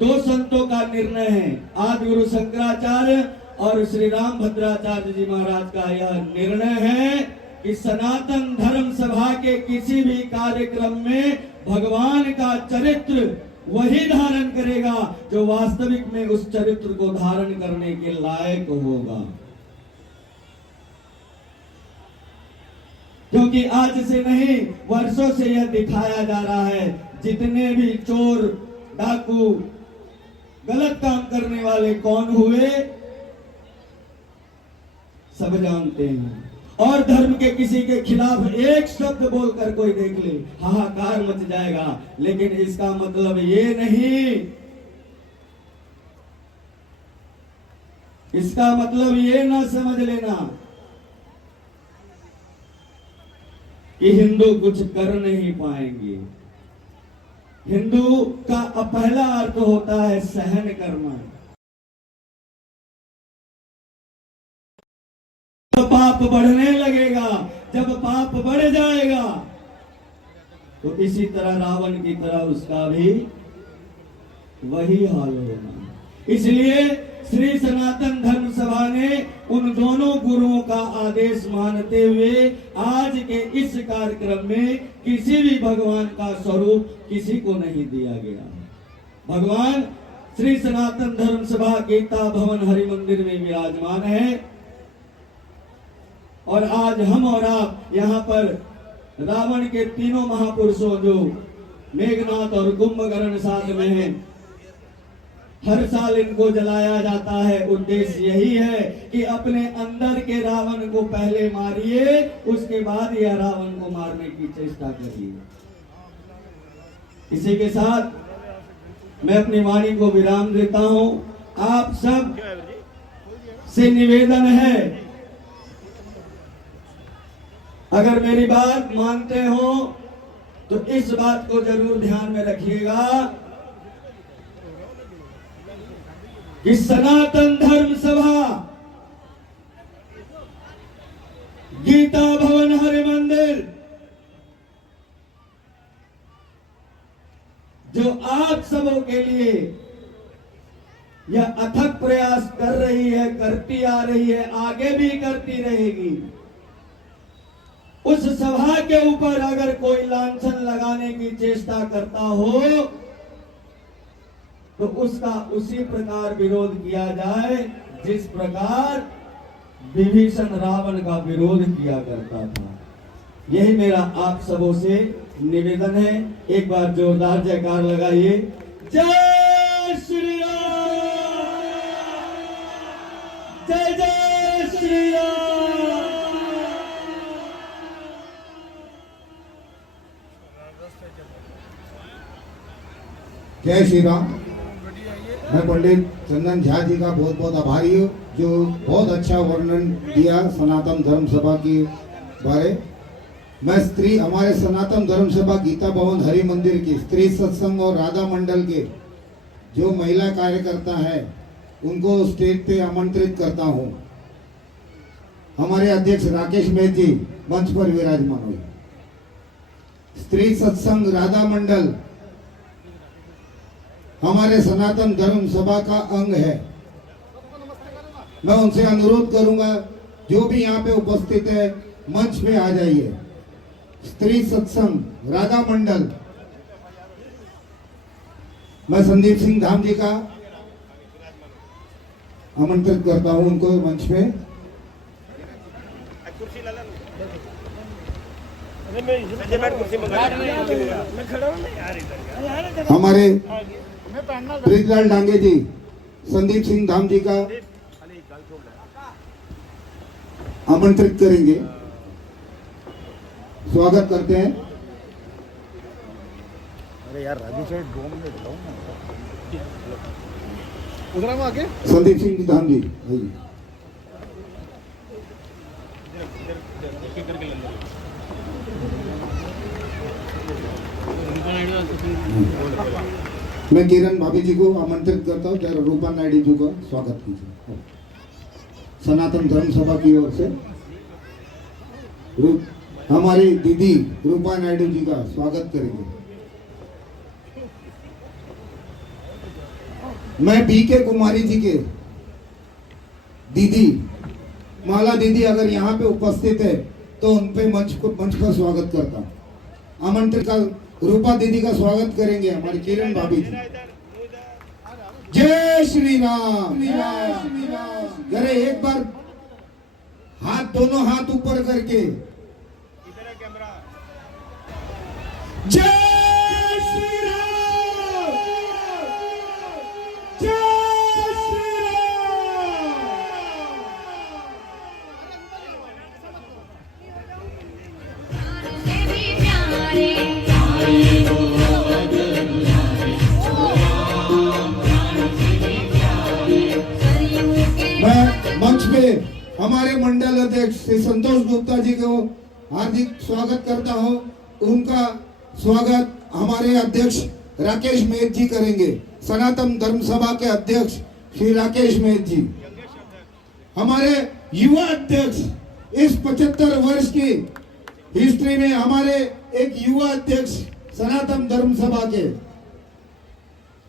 दो संतों का निर्णय है, आदि गुरु शंकराचार्य और श्री राम भद्राचार्य जी महाराज का यह निर्णय है कि सनातन धर्म सभा के किसी भी कार्यक्रम में भगवान का चरित्र वही धारण करेगा जो वास्तविक में उस चरित्र को धारण करने के लायक होगा। क्योंकि आज से नहीं, वर्षों से यह दिखाया जा रहा है, जितने भी चोर डाकू गलत काम करने वाले कौन हुए सब जानते हैं। और धर्म के किसी के खिलाफ एक शब्द बोलकर कोई देख ले, हाहाकार मच जाएगा। लेकिन इसका मतलब ये नहीं, इसका मतलब ये ना समझ लेना कि हिंदू कुछ कर नहीं पाएंगे। हिंदू का पहला अर्थ होता है सहन करना। जब पाप बढ़ने लगेगा, जब पाप बढ़ जाएगा, तो इसी तरह रावण की तरह उसका भी वही हाल होगा। इसलिए श्री सनातन धर्म सभा ने उन दोनों गुरुओं का आदेश मानते हुए आज के इस कार्यक्रम में किसी भी भगवान का स्वरूप किसी को नहीं दिया गया। भगवान श्री सनातन धर्म सभा गीता भवन हरि मंदिर में विराजमान है। और आज हम और आप यहाँ पर रावण के तीनों महापुरुषों जो मेघनाथ और कुंभकर्ण साथ में हैं, हर साल इनको जलाया जाता है। उद्देश्य यही है कि अपने अंदर के रावण को पहले मारिए, उसके बाद यह रावण को मारने की चेष्टा करिए। इसी के साथ मैं अपनी वाणी को विराम देता हूं। आप सब से निवेदन है, अगर मेरी बात मानते हो तो इस बात को जरूर ध्यान में रखिएगा कि सनातन धर्म सभा गीता भवन हरि मंदिर जो आप सबों के लिए यह अथक प्रयास कर रही है, करती आ रही है, आगे भी करती रहेगी। उस सभा के ऊपर अगर कोई लांछन लगाने की चेष्टा करता हो तो उसका उसी प्रकार विरोध किया जाए जिस प्रकार विभीषण रावण का विरोध किया करता था। यही मेरा आप सबों से निवेदन है। एक बार जोरदार जयकार लगाइए, जय श्री राम, जय जय श्री राम। जय श्री राम। मैं पंडित चंदन झा जी का बहुत बहुत आभारी हूँ जो बहुत अच्छा वर्णन दिया सनातन धर्म सभा के बारे। मैं हमारे सनातन धर्म सभा गीता भवन हरि मंदिर की स्त्री सत्संग और राधा मंडल के जो महिला कार्यकर्ता है उनको स्टेज पे आमंत्रित करता हूँ। हमारे अध्यक्ष राकेश मेहर जी मंच पर विराजमान हुए। स्त्री सत्संग राधा मंडल हमारे सनातन धर्म सभा का अंग है। मैं उनसे अनुरोध करूंगा जो भी यहाँ पे उपस्थित है मंच पे आ जाइए। स्त्री सत्संग राधा मंडल, मैं संदीप सिंह धाम जी का आमंत्रित करता हूं उनको मंच पे। हमारे ब्रिजलाल डांगे जी संदीप सिंह धाम जी का आमंत्रित करेंगे, स्वागत करते हैं। अरे यार राजू से 2 मिनट लो ना, उधर हम आके संदीप सिंह धाम जी भाई। मैं किरण भाभी जी को आमंत्रित करता हूँ, जरा रूपा नायडू जी का स्वागत कीजिए सनातन धर्म सभा की ओर से। हमारी दीदी रूपा नायडू जी का स्वागत करेंगे। मैं बीके कुमारी जी के दीदी माला दीदी अगर यहाँ पे उपस्थित है तो उन पे मंच पर स्वागत करता हूँ। आमंत्रित का रूपा दीदी का स्वागत करेंगे हमारी किरण भाभी जी। जय श्री राम। अरे एक बार दोनों हाथ ऊपर करके जय श्री राम। जय श्री राम। मैं मंच पे हमारे मंडल अध्यक्ष श्री संतोष गुप्ता जी को हार्दिक स्वागत करता हूं। उनका स्वागत हमारे अध्यक्ष राकेश मेहत जी करेंगे। सनातन धर्म सभा के अध्यक्ष श्री राकेश मेहत जी, हमारे युवा अध्यक्ष इस 75 वर्ष की हिस्ट्री में हमारे एक युवा अध्यक्ष सनातन धर्म सभा के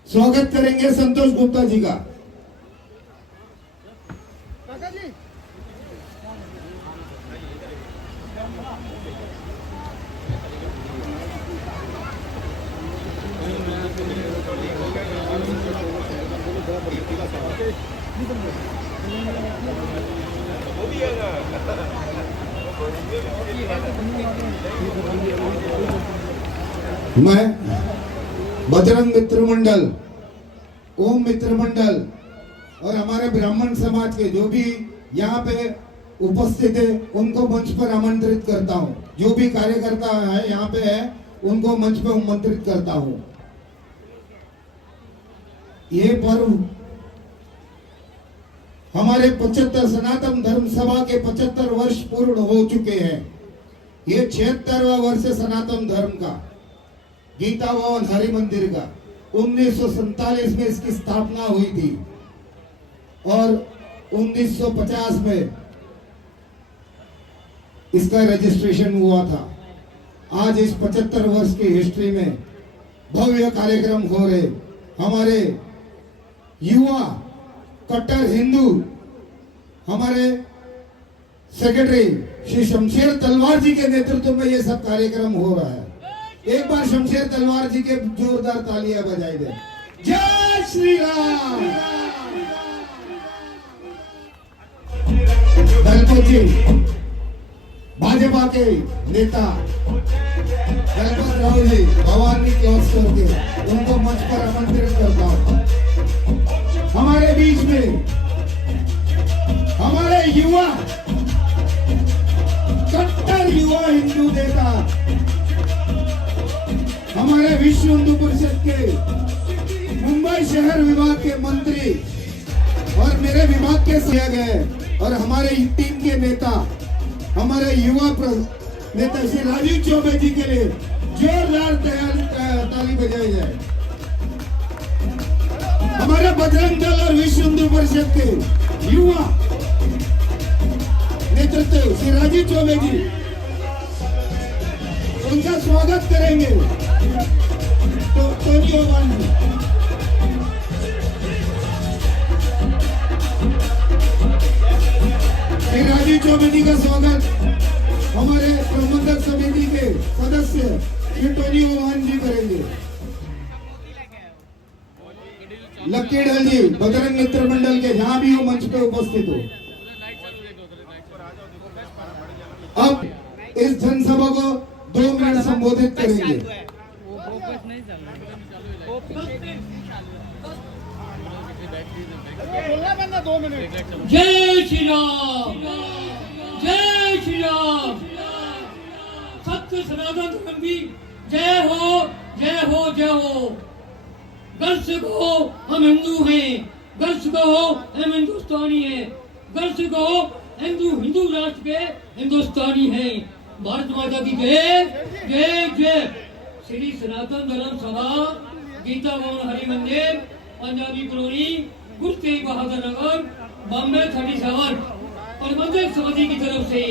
स्वागत करेंगे संतोष गुप्ता जी का। मैं बजरंग मित्र मंडल, ओम मित्र मंडल और हमारे ब्राह्मण समाज के जो भी यहाँ पे उपस्थित है उनको मंच पर आमंत्रित करता हूँ। जो भी कार्यकर्ता है यहाँ पे है उनको मंच पर आमंत्रित करता हूँ। ये पर्व हमारे 75 सनातन धर्म सभा के 75 वर्ष पूर्ण हो चुके हैं। ये 76वां वर्ष है सनातन धर्म का। गीता भवन हरि मंदिर का 1947 में इसकी स्थापना हुई थी और 1950 में इसका रजिस्ट्रेशन हुआ था। आज इस 75 वर्ष की हिस्ट्री में भव्य कार्यक्रम हो रहे। हमारे युवा कट्टर हिंदू हमारे सेक्रेटरी श्री शमशेर तलवार जी के नेतृत्व में ये सब कार्यक्रम हो रहा है। एक बार शमशेर तलवार जी के जोरदार तालियां बजाई दे। जय श्री राम। दलपत जी भाजपा के नेता दलपत राव जी भवानी क्लॉथ स्टोर के, उनको मंच पर आमंत्रित करता हूं। हमारे बीच में हमारे युवा कट्टर युवा हिंदू नेता हमारे विश्व हिंदू परिषद के मुंबई शहर विभाग के मंत्री और मेरे विभाग के किया गए और हमारे टीम के नेता हमारे युवा नेता श्री राजीव चौबे जी के लिए जोरदार ताली बजाई जाए। हमारे बजरंग दल और विश्व हिंदू परिषद के युवा नेतृत्व श्री राजीव चौबे जी, उनका स्वागत करेंगे। तो टोनी ओवान जी, श्री राजीव चौबे जी का स्वागत हमारे प्रबंधक समिति के सदस्य श्री टोनी ओवान जी करेंगे। लक्की ढल जी बजरंग मित्र मंडल के जहां भी हो मंच पे उपस्थित हो। अब इस जनसभा को 2 मिनट संबोधित करेंगे। जय श्री राम। जय श्री राम। सत्य सनातन धर्म की जय हो, जय हो, जय हो। गर्व को हम हिंदू हैं, गर्व को हम हिंदुस्तानी हैं, गर्व को हिंदू राष्ट्र के हिंदुस्तानी हैं। भारत माता की जय, जय जय। श्री सनातन धर्म सभा, गीता भवन हरि मंदिर, पंजाबी कॉलोनी, गुरु तेग बहादुर नगर, बॉम्बे 37 और मंदिर समिति की तरफ से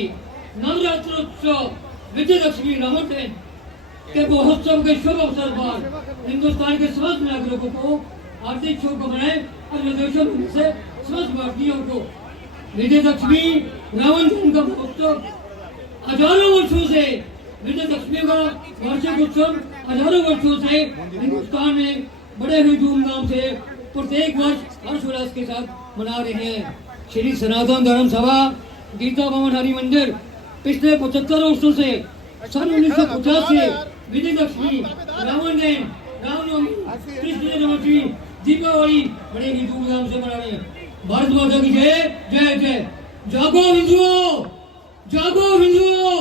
नवरात्रोत्सव विजयलक्ष्मी रामोत्सव के महोत्सव के शुभ अवसर पर हिंदुस्तान के समस्त नागरिकों को हार्दिक शुभकामनाएं अपने देशों में से समस्त भारतीयों को। विजयदशमी रावण दहन का महोत्सव हजारों वर्षों से, विजयदशमी का वार्षिक उत्सव हजारों वर्षों से हिंदुस्तान में बड़े ही धूमधाम से प्रत्येक वर्ष हर्षोल्लास के साथ मना रहे हैं। श्री सनातन धर्म सभा गीता भवन हरि मंदिर पिछले 75 वर्षों से सन 1950 से विजयदशमी, रावण दहन, रामनवमी, कृष्ण जन्माष्टमी, दीपावली बड़े ही धूमधाम से मना रहे हैं। भारत माता की जय जय जय। जागो हिंदुओं, जागो हिंदुओं,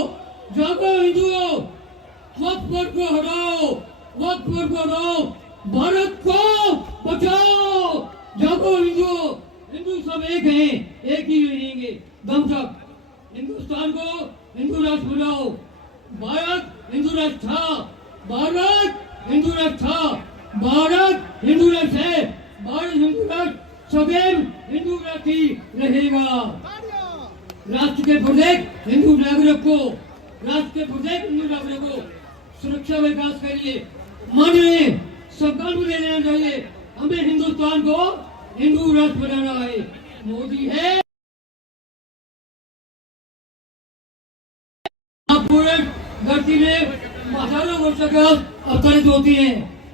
जागो हिंदुओं, वक्त पर को हटाओ, वक्त पर को हटाओ, भारत को बचाओ। जागो हिंदुओं, हिंदू सब एक हैं, एक ही रहेंगे दम तक। हिंदुस्तान को हिंदू राष्ट्र बनाओ। भारत हिंदू राष्ट्र था, भारत हिंदू राष्ट्र था, भारत हिंदू राष्ट्र है, भारत हिंदू राष्ट्र सदैव हिंदू राष्ट्र ही रहेगा। राष्ट्र के प्रत्येक हिंदू नागरिक को, राष्ट्र के प्रत्येक हिंदू नागरिक को सुरक्षा विकास के लिए माननीय संकल्प ले लेना चाहिए। हमें हिंदुस्तान को हिंदू राष्ट्र बनाना है। मोदी है पूरे धरती में हजारों वर्षों के अवतरित होती है।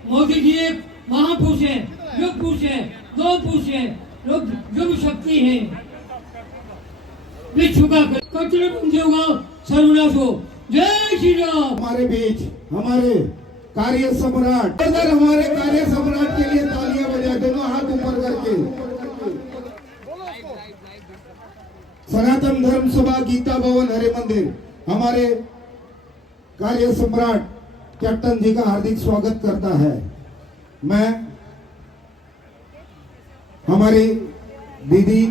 मोदी जी एक महापुरुष है, युग पुरुष है, दो पुरुष है, युग शक्ति है। विश्व का कचरेबंदियों का सर्वनाश हो। जय श्री राम। हमारे बीच हमारे कार्य सम्राट, अगर हमारे कार्य सम्राट के लिए तालियां बजाए, दोनों हाथ ऊपर करके। सनातन धर्म सभा गीता भवन हरि मंदिर हमारे कार्य सम्राट कैप्टन जी का हार्दिक स्वागत करता है। मैं हमारी दीदी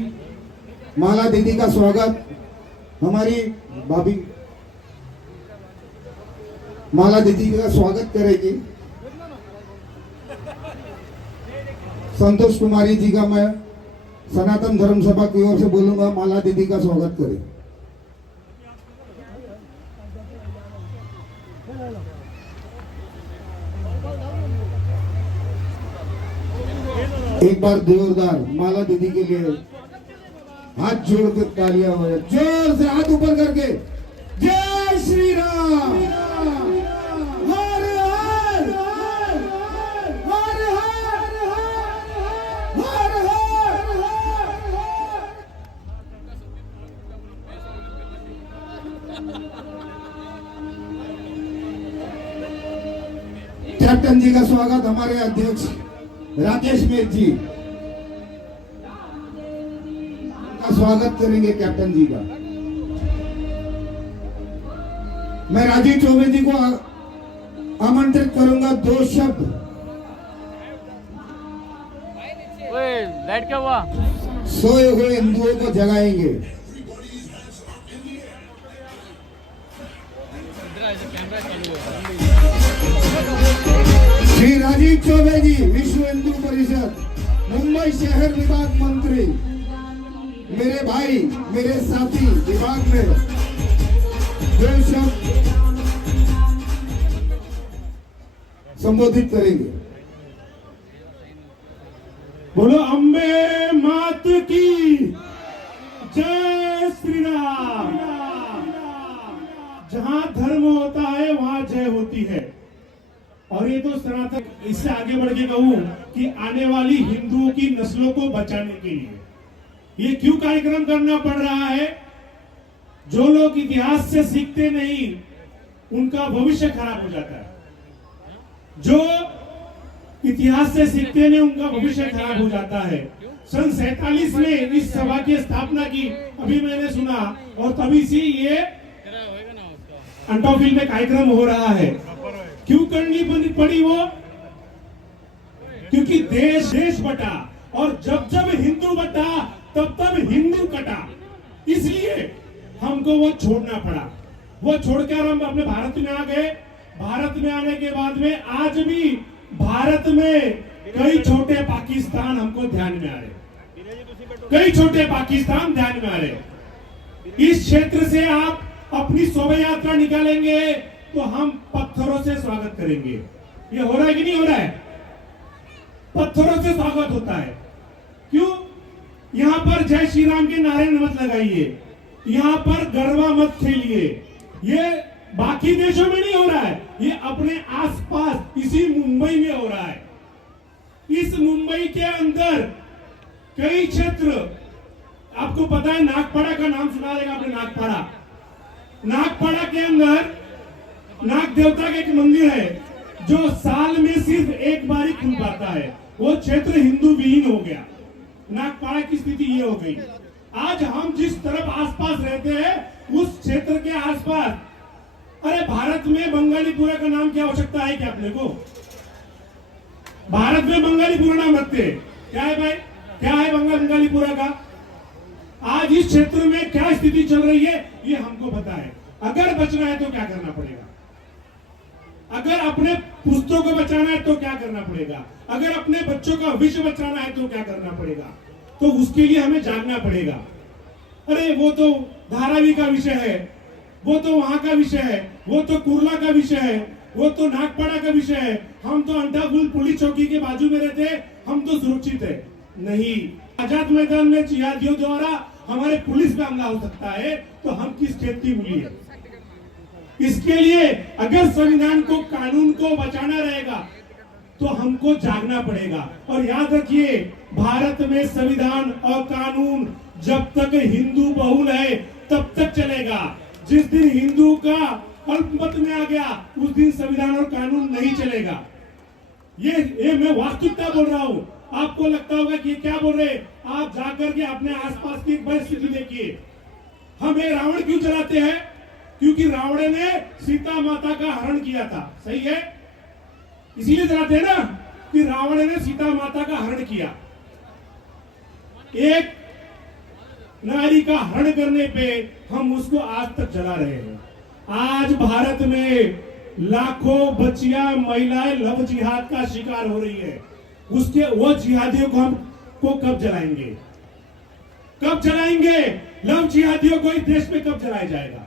माला दीदी का स्वागत, हमारी भाभी माला दीदी का स्वागत करेगी। संतोष कुमारी जी का मैं सनातन धर्म सभा की ओर से बोलूंगा, माला दीदी का स्वागत करें। एक बार जोरदार माला दीदी के लिए हाथ जोड़ कर तालियां हो, जोर से हाथ ऊपर करके। जय श्री राम। हर हर हर हर हर कैप्टन जी का स्वागत हमारे अध्यक्ष राकेश मेघ जी का स्वागत करेंगे। कैप्टन जी का मैं राजीव चौबे जी को आमंत्रित करूंगा। 2 शब्द। लाइट क्या हुआ? सोए हुए हिंदुओं को जगाएंगे। श्री राजीव चौबे जी, विश्व हिंदू परिषद मुंबई शहर विभाग मंत्री, मेरे भाई, मेरे साथी विभाग में 2 शब्द संबोधित करेंगे। बोलो अम्बे मात की जय श्री राम। जहां धर्म होता है वहां जय होती है। और ये तो सनातन, इससे आगे बढ़ के कहूं कि आने वाली हिंदुओं की नस्लों को बचाने के लिए ये क्यों कार्यक्रम करना पड़ रहा है? जो लोग इतिहास से सीखते नहीं उनका भविष्य खराब हो जाता है। जो इतिहास से सीखते नहीं उनका भविष्य खराब हो जाता है। सन 47 में इस सभा की स्थापना की, अभी मैंने सुना, और तभी से ये अंटोफिल में कार्यक्रम हो रहा है। क्यों करनी पड़ी वो? क्योंकि देश बटा, और जब हिंदू बटा तब हिंदू कटा। इसलिए हमको वो छोड़ना पड़ा। वो छोड़कर हम अपने भारत में आ गए। भारत में आने के बाद में आज भी भारत में कई छोटे पाकिस्तान हमको ध्यान में आ रहे, कई छोटे पाकिस्तान ध्यान में आ रहे। इस क्षेत्र से आप अपनी शोभा यात्रा निकालेंगे तो हम पत्थरों से स्वागत करेंगे। ये हो रहा है कि नहीं हो रहा है? पत्थरों से स्वागत होता है। क्यों? यहाँ पर जय श्री राम के नारे मत लगाइए, यहाँ पर गरबा मत खेलिए। ये बाकी देशों में नहीं हो रहा है, ये अपने आसपास इसी मुंबई में हो रहा है। इस मुंबई के अंदर कई क्षेत्र, आपको पता है नागपाड़ा का नाम सुना देगा आपने। नागपाड़ा के अंदर नाग देवता का एक मंदिर है जो साल में सिर्फ एक बार ही खुल पाता है। वो क्षेत्र हिंदू विहीन हो गया। नागपाड़ा की स्थिति ये हो गई। आज हम जिस तरफ आसपास रहते हैं उस क्षेत्र के आसपास, अरे भारत में बंगालीपुरा का नाम क्या हो सकता है क्या अपने को? भारत में बंगालीपुरा नाम रखते हैं, क्या है भाई? क्या है बंगालीपुरा का? आज इस क्षेत्र में क्या स्थिति चल रही है ये हमको पता है। अगर बचना है तो क्या करना पड़ेगा? अगर अपने पुस्तकों को बचाना है तो क्या करना पड़ेगा? अगर अपने बच्चों का भविष्य बचाना है तो क्या करना पड़ेगा? तो उसके लिए हमें जागना पड़ेगा। अरे वो तो धारावी का विषय है, वो तो वहां का विषय है, वो तो कुर्ला का विषय है, वो तो नागपाड़ा का विषय है। हम तो अंटापुल पुलिस चौकी के बाजू में रहते हैं, हम तो सुरक्षित है। नहीं, आजाद मैदान में जिहादियों द्वारा हमारे पुलिस पे हमला हो सकता है तो हम किस खेत की मूली है? इसके लिए अगर संविधान को, कानून को बचाना रहेगा तो हमको जागना पड़ेगा। और याद रखिए, भारत में संविधान और कानून जब तक हिंदू बहुल है तब तक चलेगा। जिस दिन हिंदू का अल्पमत में आ गया उस दिन संविधान और कानून नहीं चलेगा। ये मैं वास्तविकता बोल रहा हूँ। आपको लगता होगा कि क्या बोल रहे, आप जाकर के अपने आसपास की परिस्थिति देखिए। हमें रावण क्यों जलाते हैं? क्योंकि रावण ने सीता माता का हरण किया था, सही है? इसीलिए जलाते हैं ना कि रावण ने सीता माता का हरण किया। एक नारी का हरण करने पे हम उसको आज तक जला रहे हैं। आज भारत में लाखों बच्चियां, महिलाएं लव जिहाद का शिकार हो रही है। उसके वो जिहादियों को हम कब जलाएंगे? कब जलाएंगे? लव जिहादियों को इस देश में कब जलाया जाएगा?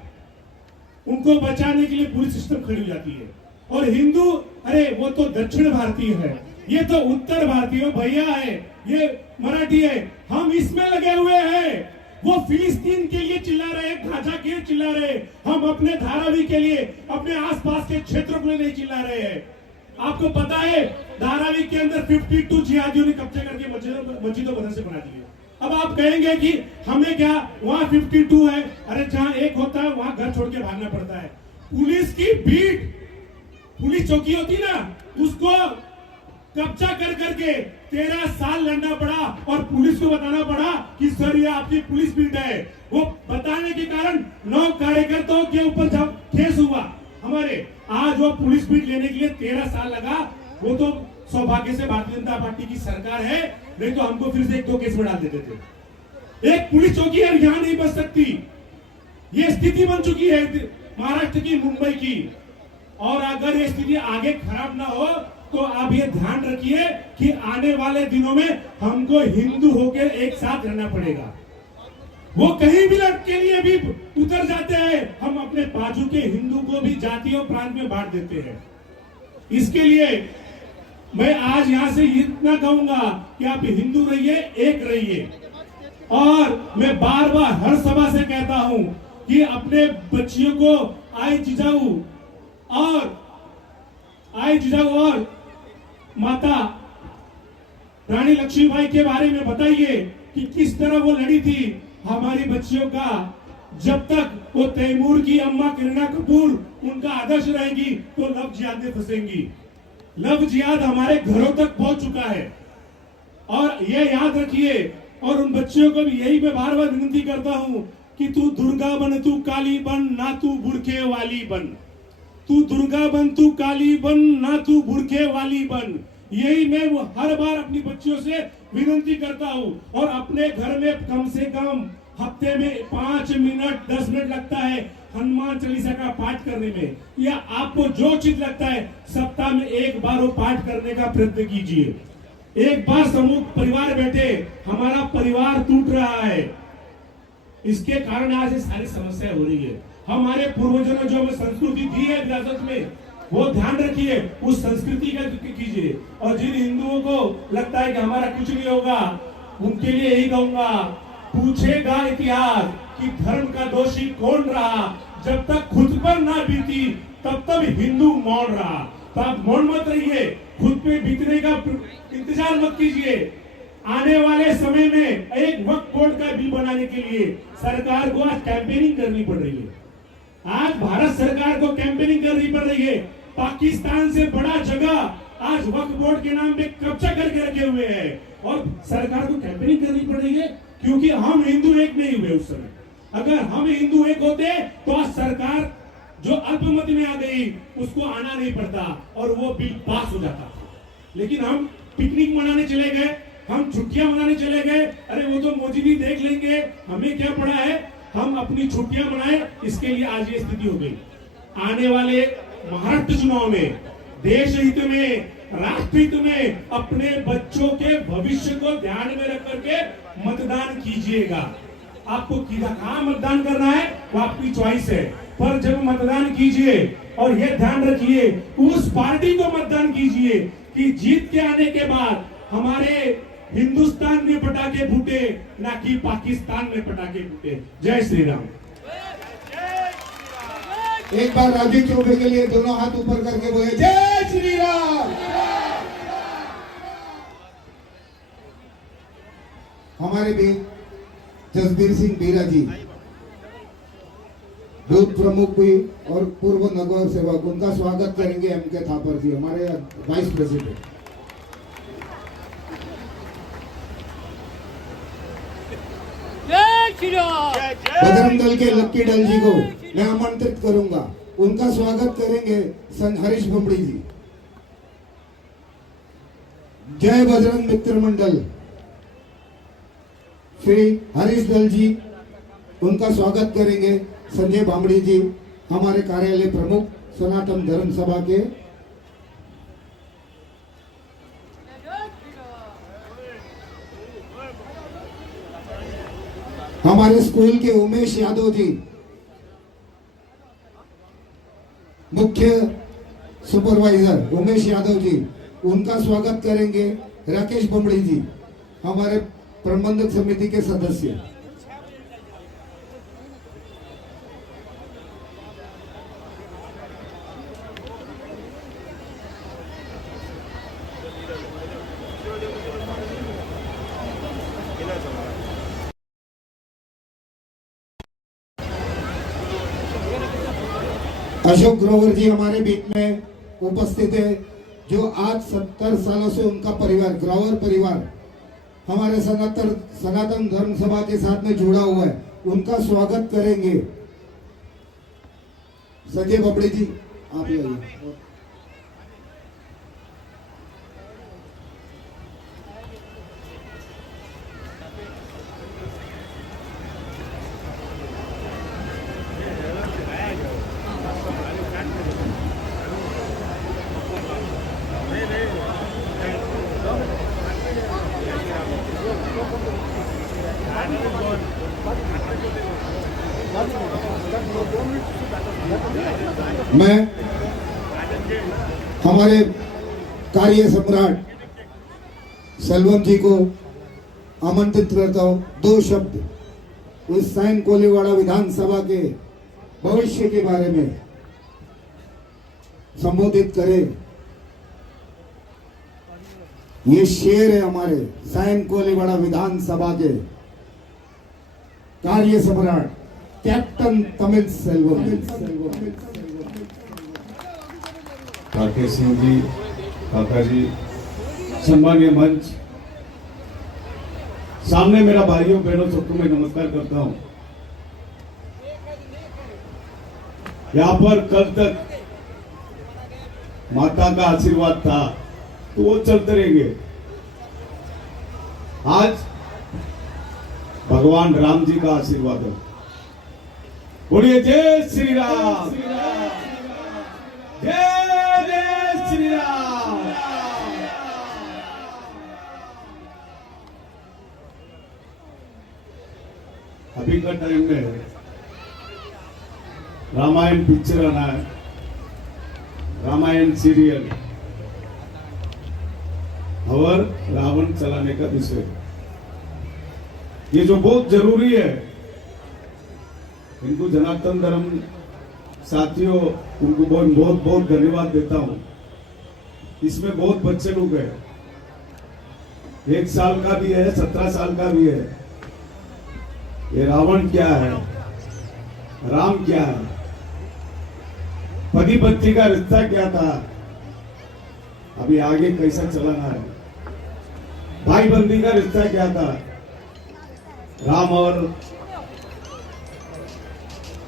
उनको बचाने के लिए पूरी सिस्टम खड़ी हो जाती है। और हिंदू, अरे वो तो दक्षिण भारतीय है, ये तो उत्तर भारतीय भैया है, ये मराठी है, हम इसमें लगे हुए हैं। वो फिलिस्तीन के लिए चिल्ला रहे हैं, गाजा के लिए चिल्ला रहे हैं, हम अपने धारावी के लिए, अपने आसपास के क्षेत्रों के लिए नहीं चिल्ला रहे हैं। आपको पता है धारावी के अंदर 52 जिहादियों ने कब्जे करके मस्जिदों मदरसे बना दिए। अब आप कहेंगे कि हमें क्या, वहां 52 है, अरे जहां एक होता है वहां घर छोड़ के भागना पड़ता है। पुलिस की बीट, पुलिस चौकी होती ना, उसको कब्जा कर करके 13 साल लड़ना पड़ा और पुलिस को बताना पड़ा कि सर ये आपकी पुलिस बीट है। वो बताने के कारण 9 कार्यकर्ताओं के ऊपर जब केस हुआ हमारे, आज वो पुलिस बीट लेने के लिए 13 साल लगा। वो तो सौभाग्य से भारतीय जनता पार्टी की सरकार है, नहीं तो हमको फिर से 1-2 केस में डाल देते थे। एक पुलिस चौकी यहाँ नहीं बच सकती। ये स्थिति बन चुकी है महाराष्ट्र की, मुंबई की। और अगर ये स्थिति आगे खराब ना हो तो आप ये ध्यान रखिए कि आने वाले दिनों में हमको हिंदू होकर एक साथ रहना पड़ेगा। वो कहीं भी के लिए भी उतर जाते हैं, हम अपने बाजू के हिंदू को भी जाति और प्रांत में बांट देते हैं। इसके लिए मैं आज यहाँ से इतना कहूंगा कि आप हिंदू रहिए, एक रहिए। और मैं बार बार हर सभा से कहता हूं कि अपने बच्चियों को आई जिजाऊ और माता रानी लक्ष्मीबाई के बारे में बताइए कि किस तरह वो लड़ी थी हमारी बच्चियों का। जब तक वो तैमूर की अम्मा करीना कपूर उनका आदर्श रहेगी तो लव जिहाद में फंसेंगी। लव जिहाद हमारे घरों तक पहुंच चुका है। और ये याद रखिए, और उन बच्चियों को भी यही मैं बार बार विनती करता हूं कि तू दुर्गा बन, तू काली बन, ना तू बुरखे वाली बन। तू दुर्गा बन, तू काली बन, ना तू बुरखे वाली बन। यही मैं हर बार अपनी बच्चियों से विनती करता हूं। और अपने घर में कम से कम हफ्ते में 5 मिनट 10 मिनट लगता है हनुमान चालीसा का पाठ करने में, या आपको जो चीज लगता है सप्ताह में एक बार वो पाठ करने का प्रयत्न कीजिए। एक बार समूह परिवार बैठे, हमारा परिवार टूट रहा है, इसके कारण आज ये सारी समस्या हो रही है। हमारे पूर्वजों ने जो हमें संस्कृति दी है विरासत में, वो ध्यान रखिए, उस संस्कृति का कीजिए। और जिन हिंदुओं को लगता है कि हमारा कुछ नहीं होगा, उनके लिए यही कहूंगा, पूछेगा इतिहास कि धर्म का दोषी कौन रहा। जब तक खुद पर ना बीती तब तक हिंदू मौन रहा। तो आप मौन मत रहिए, खुद पे बीतने का इंतजार मत कीजिए। आने वाले समय में एक वक्फ बोर्ड का बिल बनाने के लिए सरकार को आज कैंपेनिंग करनी पड़ रही है। आज भारत सरकार को कैंपेनिंग करनी पड़ रही है। पाकिस्तान से बड़ा जगह आज वक्फ बोर्ड के नाम पे कब्जा करके रखे हुए हैं और सरकार को कैंपेनिंग करनी पड़ रही है, क्योंकि हम हिंदू एक नहीं हुए उस समय। अगर हम हिंदू एक होते तो आज सरकार जो अल्पमति में आ गई उसको आना नहीं पड़ता और वो बिल पास हो जाता। लेकिन हम पिकनिक मनाने चले गए, हम छुट्टियां मनाने चले गए, अरे वो तो मोदी जी देख लेंगे, हमें क्या पड़ा है, हम अपनी छुट्टियां मनाए। इसके लिए आज ये स्थिति हो गई। आने वाले महाराष्ट्र चुनाव में देश हित में, राष्ट्र हित में अपने बच्चों के भविष्य को ध्यान में रख करके मतदान कीजिएगा। आपको कहाँ मतदान करना है वो आपकी चॉइस है, पर जब मतदान कीजिए और ये ध्यान रखिए उस पार्टी को मतदान कीजिए कि जीत के आने के बाद हमारे हिंदुस्तान में पटाखे फूटे, ना कि पाकिस्तान में पटाखे फूटे। जय श्री राम। एक बार राजीव चौबे के लिए दोनों हाथ ऊपर करके बोले जय श्री राम। हमारे बीच जसबीर सिंह बीरा जी, बूथ प्रमुख भी और पूर्व नगर सेवक, उनका स्वागत करेंगे एम.के. थापर जी, हमारे वाइस प्रेसिडेंट। जय श्री राम। बजरंग दल के लक्की दल जी को मैं आमंत्रित करूंगा, उनका स्वागत करेंगे हरीश बमड़ी जी। जय बजरंग मित्र मंडल श्री हरीश दल जी, उनका स्वागत करेंगे संजय बामड़ी जी, हमारे कार्यालय प्रमुख सनातन धर्म सभा के। हमारे स्कूल के उमेश यादव जी, मुख्य सुपरवाइजर उमेश यादव जी, उनका स्वागत करेंगे राकेश बमड़ी जी, हमारे प्रबंधक समिति के सदस्य। अशोक ग्रोवर जी हमारे बीच में उपस्थित है, जो आज 70 सालों से उनका परिवार ग्रोवर परिवार हमारे सनातन धर्म सभा के साथ में जुड़ा हुआ है, उनका स्वागत करेंगे संजय बबड़े जी, आप ही आइए। मैं हमारे कार्य सम्राट सेल्वम जी को आमंत्रित करता हूं, 2 शब्द उस साइन कोलीवाड़ा विधानसभा के भविष्य के बारे में संबोधित करें। ये शेर है हमारे साइन कोलीवाड़ा विधानसभा के कार्य सम्राट कैप्टन तमिल सेल्वम। राकेश सिंह जी, काका जी, सम्मानीय मंच, सामने मेरा भाइयों बहनों सबको मैं नमस्कार करता हूं। यहां पर कल तक माता का आशीर्वाद था तो वो चलते रहेंगे। आज भगवान राम जी का आशीर्वाद है। बोलिए जय श्री राम, जय जय श्री राम। अभी का टाइम में रामायण पिक्चर आना है। रामायण सीरियल और रावण चलाने का विषय, ये जो बहुत जरूरी है, इनको जनार्दन धर्म साथियों उनको बहुत बहुत धन्यवाद देता हूं। इसमें बहुत बच्चे लोग हैं, 1 साल का भी है, 17 साल का भी है। ये रावण क्या है, राम क्या है, पति पत्नी का रिश्ता क्या था, अभी आगे कैसा चलाना है, भाई बंदी का रिश्ता क्या था, राम और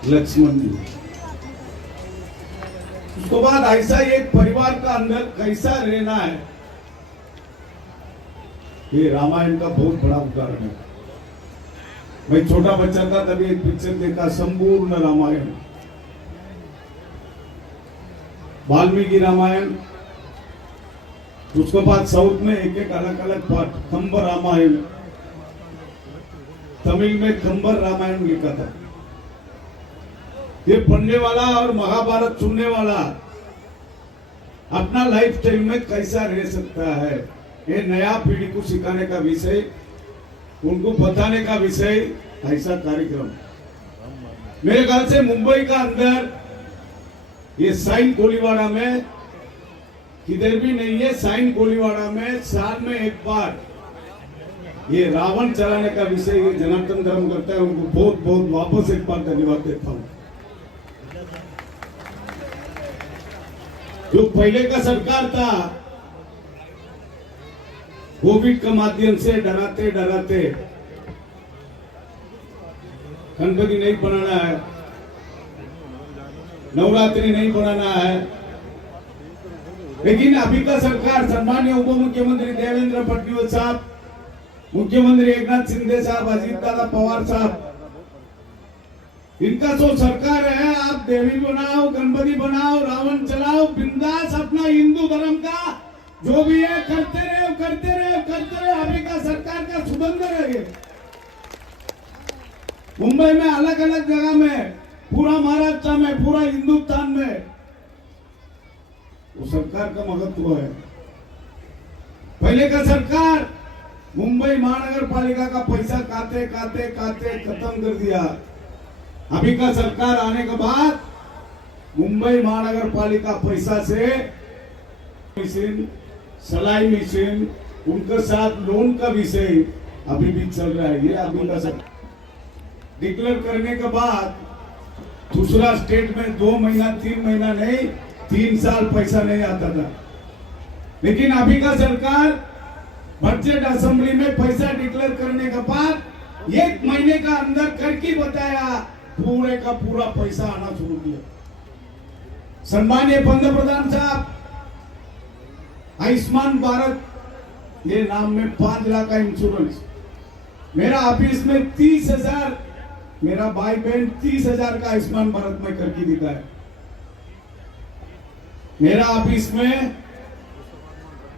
लक्ष्मण जी। उसके बाद ऐसा एक परिवार का अंदर कैसा रहना है, ये रामायण का बहुत बड़ा उदाहरण है। मैं छोटा बच्चा था तभी एक पिक्चर देखा, संपूर्ण रामायण, वाल्मीकि रामायण, उसके बाद साउथ में एक एक अलग अलग पार्ट, कंब रामायण, तमिल में कंबर रामायण लिखा था। ये पढ़ने वाला और महाभारत सुनने वाला अपना लाइफ स्टाइल में कैसा रह सकता है, ये नया पीढ़ी को सिखाने का विषय, उनको बताने का विषय, ऐसा कार्यक्रम मेरे ख्याल से मुंबई का अंदर ये साइन कोलीवाड़ा में किधर भी नहीं है। साइन कोलीवाड़ा में साल में एक बार ये रावण चलाने का विषय ये जनार्दन धर्म करता है, उनको बहुत बहुत वापस एक बार धन्यवाद देता हूं। जो पहले का सरकार था, कोविड के माध्यम से डराते डराते गणपति नहीं बनाना है, नवरात्रि नहीं बनाना है, लेकिन अभी का सरकार सम्मान्य उप मुख्यमंत्री देवेंद्र फडणवीस साहब, मुख्यमंत्री एकनाथ शिंदे साहब, अजीत दादा पवार साहब, इनका जो सरकार है, आप देवी बनाओ, गणपति बनाओ, रावण चलाओ, बिंदास अपना हिंदू धर्म का जो भी है करते रहे, करते रहे, करते रहे। अभी का सरकार का सुगंध है। मुंबई में अलग अलग जगह में, पूरा महाराष्ट्र में, पूरा हिंदुस्तान में वो सरकार का महत्व है। पहले का सरकार मुंबई महानगर पालिका का पैसा काते काते काते खत्म कर दिया। अभी का सरकार आने के बाद मुंबई महानगर पालिका पैसा से मशीन, सलाई मशीन, उनके साथ लोन का विषय अभी भी चल रहा है। ये अभी का सरकार डिक्लेयर करने के बाद दूसरा स्टेट में 2 महीना 3 महीना नहीं 3 साल पैसा नहीं आता था, लेकिन अभी का सरकार बजट असेंबली में पैसा डिक्लेयर करने के बाद 1 महीने का अंदर करके बताया, पूरे का पूरा पैसा आना शुरू किया। सम्मानीय पंतप्रधान साहब, आयुष्मान भारत ये नाम में 5 लाख का इंश्योरेंस, मेरा ऑफिस में 30,000, मेरा भाई बहन 30,000 का आयुष्मान भारत में करके दिखा है। मेरा ऑफिस में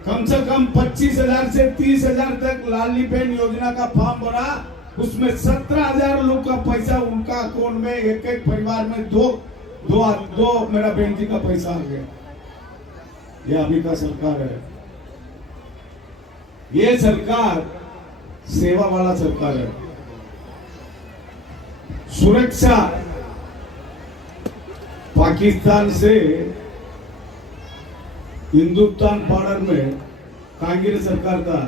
कम से कम 25,000 से 30,000 तक लाडली बहन योजना का फॉर्म भरा, उसमें 17,000 लोग का पैसा उनका अकाउंट में, एक एक परिवार में दो मेरा बहन जी का पैसा आ गया। ये अभी का सरकार है। ये सरकार सेवा वाला सरकार है। सुरक्षा पाकिस्तान से हिंदुस्तान बॉर्डर में कांग्रेस सरकार था,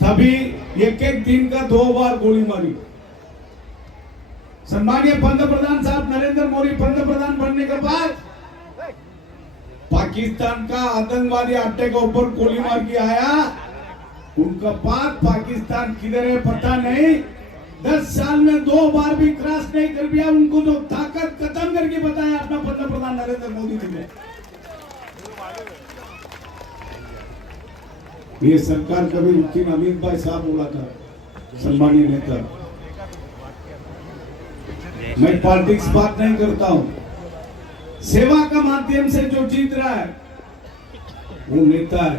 तभी एक एक दिन का 2 बार गोली मारी। सम्मानीय पंतप्रधान साहब नरेंद्र मोदी पंतप्रधान बनने के बाद पाकिस्तान का आतंकवादी अड्डे के ऊपर गोली मार के आया, उनका बाद पाकिस्तान किधर है पता नहीं, 10 साल में 2 बार भी क्रॉस नहीं कर दिया। उनको जो ताकत खत्म करके बताया अपना पंतप्रधान नरेंद्र मोदी ने। ये सरकार कभी रुकी, अमित भाई साहब बोला था, सम्मानीय नेता। मैं पॉलिटिक्स बात नहीं करता हूं, सेवा का माध्यम से जो जीत रहा है वो नेता है।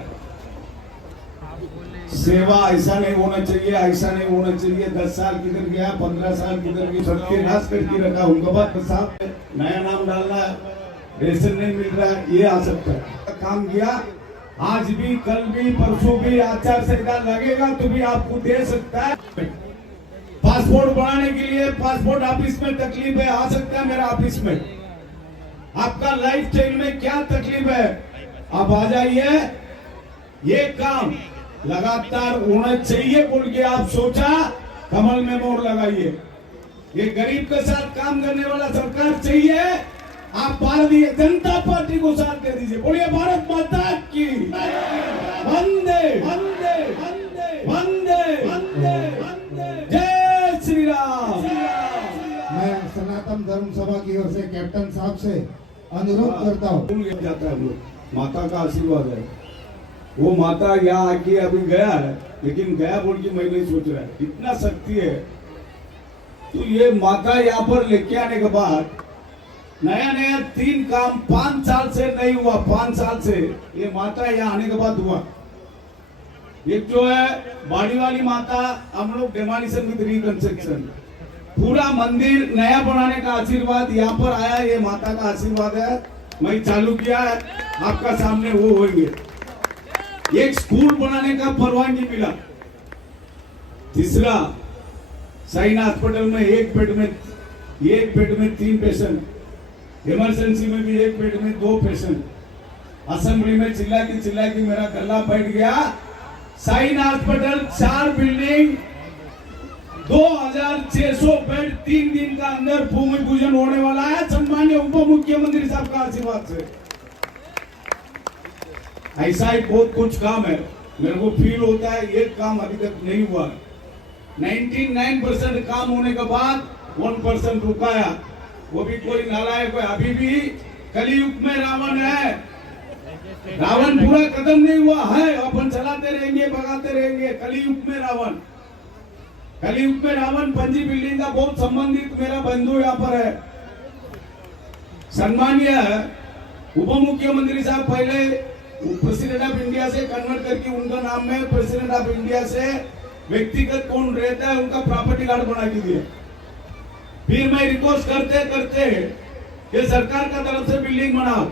सेवा ऐसा नहीं होना चाहिए, ऐसा नहीं होना चाहिए, 10 साल किधर गया, 15 साल किधर गया, सबके नाश करके रखा। उनका बात साहब नया नाम डालना रेशन नहीं मिल रहा है, ये आ सकता है। काम किया, आज भी, कल भी, परसों भी आचार संहिता लगेगा तो भी आपको दे सकता है। पासपोर्ट बनाने के लिए पासपोर्ट ऑफिस में तकलीफ है, आ सकता है मेरा ऑफिस में। आपका लाइफ स्टाइल में क्या तकलीफ है, आप आ जाइए। ये काम लगातार होना चाहिए बोल के आप सोचा, कमल में मोहर लगाइए। ये गरीब के साथ काम करने वाला सरकार चाहिए, आप भारतीय जनता पार्टी को साथ दे दीजिए। बोलिए भारत माता की वंदे वंदे वंदे वंदे वंदे वंदे, जय श्री राम। मैं सनातन धर्म सभा की ओर से कैप्टन साहब से अनुरोध करता हूँ। भूल जाता है लोग, माता का आशीर्वाद है। वो माता यहाँ आके अभी गया है, लेकिन गया बोल के मैं नहीं सोच रहा है, इतना शक्ति है। तो ये माता यहाँ पर लेके आने के बाद नया नया 3 काम 5 साल से नहीं हुआ, 5 साल से ये माता यहाँ आने के बाद हुआ। एक जो है बाड़ी वाली माता, हम लोग डेमोलिशन विद रिकंस्ट्रक्शन, पूरा मंदिर नया बनाने का आशीर्वाद यहाँ पर आया, ये माता का आशीर्वाद है। मैं चालू किया है, आपका सामने वो होंगे। एक स्कूल बनाने का परवानगी मिला। तीसरा, साइन हॉस्पिटल में एक बेड में 3 पेशेंट, इमरजेंसी में भी एक बेड में 2 पेशेंट। असेंबली में चिल्ला के मेरा गला बैठ गया। साइन हॉस्पिटल 4 बिल्डिंग 2600 बेड 3 दिन का अंदर भूमि पूजन होने वाला है, सम्मान्य उप मुख्यमंत्री साहब का आशीर्वाद से। ऐसा ही बहुत कुछ काम है, मेरे को फील होता है ये काम अभी तक नहीं हुआ। 99% काम होने के बाद 1% रुकाया, वो भी कोई नालायक है। अभी भी कलयुग में रावण है, रावण पूरा खत्म नहीं हुआ है, अपन चलाते रहेंगे, भगाते रहेंगे। कलयुग में रावण पंजी बिल्डिंग का बहुत संबंधित मेरा बंधु यहाँ पर है। सम्मान्य उप मुख्यमंत्री साहब पहले प्रेसिडेंट ऑफ इंडिया से कन्वर्ट करके उनका नाम में प्रेसिडेंट ऑफ इंडिया से व्यक्तिगत कौन रहता है उनका प्रॉपर्टी कार्ड बना के दिया। फिर मैं रिक्वेस्ट करते करते ये सरकार का तरफ से बिल्डिंग बनाओ,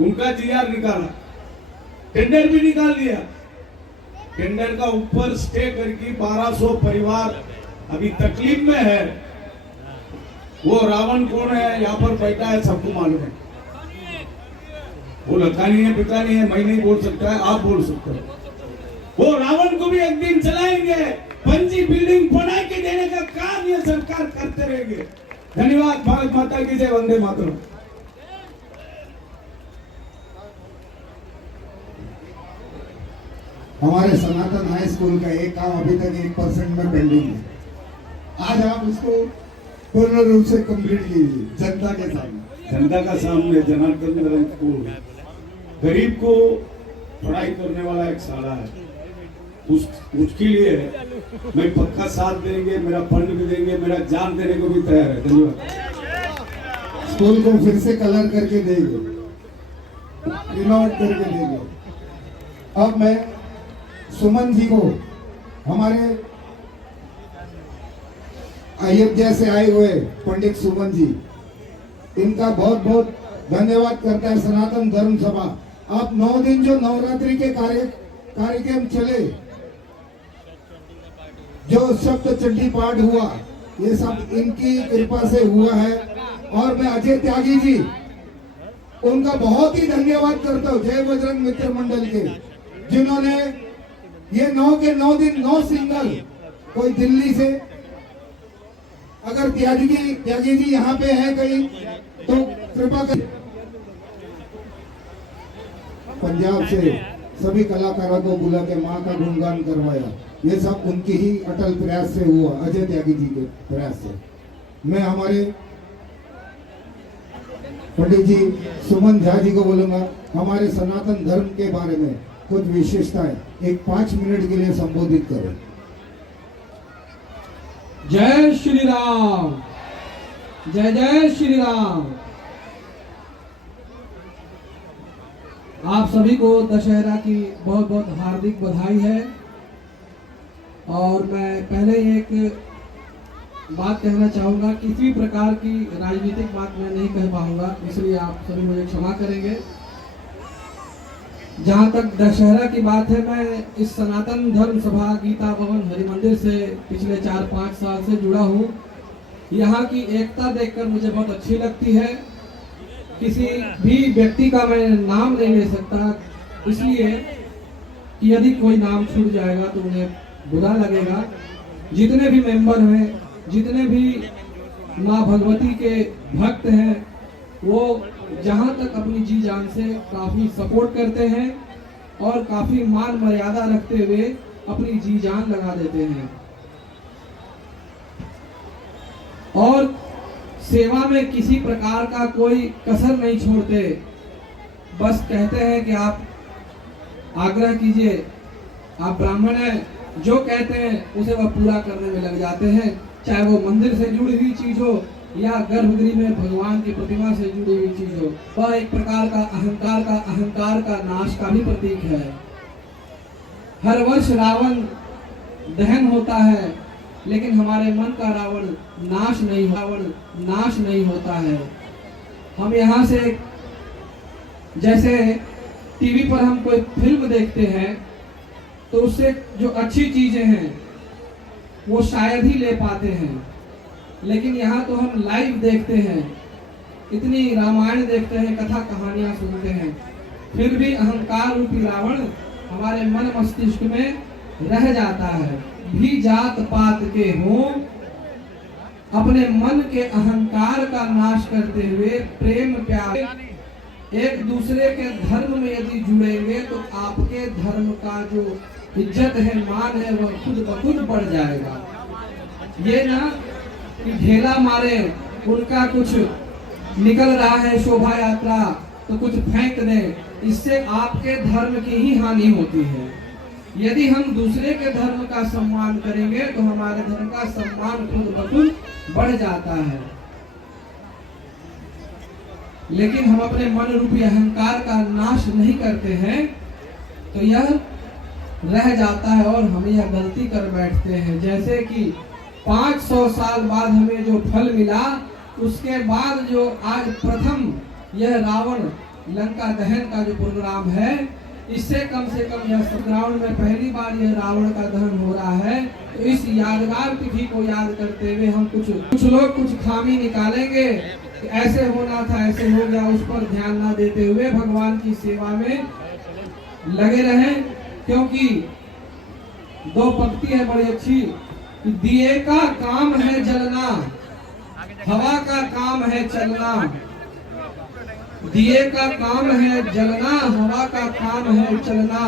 उनका जीआर निकाला, टेंडर भी निकाल दिया। टेंडर का ऊपर स्टे करके 1200 परिवार अभी तकलीफ में है। वो रावण कौन है यहाँ पर बैठा है, सबको मालूम है। वो लखानी है, पितानी है, मैं नहीं बोल सकता है, आप बोल सकते हो। वो रावण को भी एक दिन चलाएंगे, पंजी बिल्डिंग बना के देने का काम ये सरकार करते रहेंगे। धन्यवाद। भारत माता की जय, वंदे मातरम। हमारे सनातन हाई स्कूल का एक काम अभी तक 1% में पेंडिंग है। आज आप उसको पूर्ण रूप से कंप्लीट कीजिए जनता के सामने। जनता का सामने जनार्दन स्कूल गरीब को पढ़ाई करने वाला एक शाला है, उसके लिए मैं पक्का साथ देंगे, मेरा फंड भी देंगे, मेरा जान देने को भी तैयार है। धन्यवाद। स्कूल को फिर से कलर करके देंगे, रिनोवेट करके देंगे। अब मैं सुमन जी को, हमारे अयोध्या से आए हुए पंडित सुमन जी, इनका बहुत बहुत धन्यवाद करता है सनातन धर्म सभा। आप 9 दिन जो नवरात्रि के कार्यक्रम चले, जो शब्द चंडी पाठ हुआ, ये सब इनकी कृपा से हुआ है। और मैं अजय त्यागी जी, उनका बहुत ही धन्यवाद करता हूँ, जय बजरंग मित्र मंडल के, जिन्होंने ये 9 के 9 दिन 9 सिंगल, कोई दिल्ली से, अगर त्यागी जी यहाँ पे है कहीं तो कृपा कर, पंजाब से सभी कलाकारों को बुला के माँ का गुणगान करवाया। ये सब उनकी ही अटल प्रयास से हुआ, अजय त्यागी जी के प्रयास से। मैं हमारे पंडित जी सुमन झा जी को बोलूंगा, हमारे सनातन धर्म के बारे में कुछ विशेषताएं एक 5 मिनट के लिए संबोधित करें। जय श्री राम, जय जय श्री राम। आप सभी को दशहरा की बहुत बहुत हार्दिक बधाई है। और मैं पहले एक बात कहना चाहूँगा। किसी प्रकार की राजनीतिक बात मैं नहीं कह पाऊँगा, इसलिए आप सभी मुझे क्षमा करेंगे। जहाँ तक दशहरा की बात है, मैं इस सनातन धर्म सभा गीता भवन हरि मंदिर से पिछले 4-5 साल से जुड़ा हूँ। यहाँ की एकता देखकर मुझे बहुत अच्छी लगती है। किसी भी व्यक्ति का मैं नाम नहीं ले सकता, इसलिए कि यदि कोई नाम छूट जाएगा तो उन्हें बुरा लगेगा। जितने भी मेंबर हैं, जितने भी माँ भगवती के भक्त हैं, वो जहाँ तक अपनी जी जान से काफ़ी सपोर्ट करते हैं और काफ़ी मान मर्यादा रखते हुए अपनी जी जान लगा देते हैं और सेवा में किसी प्रकार का कोई कसर नहीं छोड़ते। बस कहते हैं कि आप आग्रह कीजिए, आप ब्राह्मण हैं, जो कहते हैं उसे वह पूरा करने में लग जाते हैं, चाहे वो मंदिर से जुड़ी हुई चीज हो या गर्भगृह में भगवान की प्रतिमा से जुड़ी हुई चीज हो। वह एक प्रकार का अहंकार का नाश का भी प्रतीक है। हर वर्ष रावण दहन होता है, लेकिन हमारे मन का रावण नाश नहीं होता है। हम यहाँ से, जैसे टीवी पर हम कोई फिल्म देखते हैं तो उससे जो अच्छी चीजें हैं वो शायद ही ले पाते हैं, लेकिन यहाँ तो हम लाइव देखते हैं, इतनी रामायण देखते हैं, कथा कहानियां सुनते हैं, फिर भी अहंकार रूपी रावण हमारे मन मस्तिष्क में रह जाता है। भी जात पात के हों, अपने मन के अहंकार का नाश करते हुए प्रेम प्यार एक दूसरे के धर्म में यदि जुड़ेंगे तो आपके धर्म का जो इज्जत है, मान है, वह खुद ब खुद बढ़ जाएगा। ये ना कि ढेला मारे, उनका कुछ निकल रहा है शोभा यात्रा तो कुछ फेंक दें, इससे आपके धर्म की ही हानि होती है। यदि हम दूसरे के धर्म का सम्मान करेंगे तो हमारे धर्म का सम्मान खुद ब खुद बढ़ जाता है। लेकिन हम अपने मन रूपी अहंकार का नाश नहीं करते हैं तो यह रह जाता है और हम यह गलती कर बैठते हैं। जैसे कि 500 साल बाद हमें जो फल मिला, उसके बाद जो आज प्रथम यह रावण लंका दहन का जो प्रोग्राम है, इससे कम से कम यह ग्राउंड में पहली बार यह रावण का दहन हो रहा है। तो इस यादगार तिथि को याद करते हुए हम कुछ लोग कुछ खामी निकालेंगे, ऐसे होना था, ऐसे हो गया, उस पर ध्यान ना देते हुए भगवान की सेवा में लगे रहें। क्योंकि 2 पंक्ति है बड़ी अच्छी, दिए का काम है जलना, हवा का काम है चलना। दिए का काम है जलना, हवा का काम है चलना,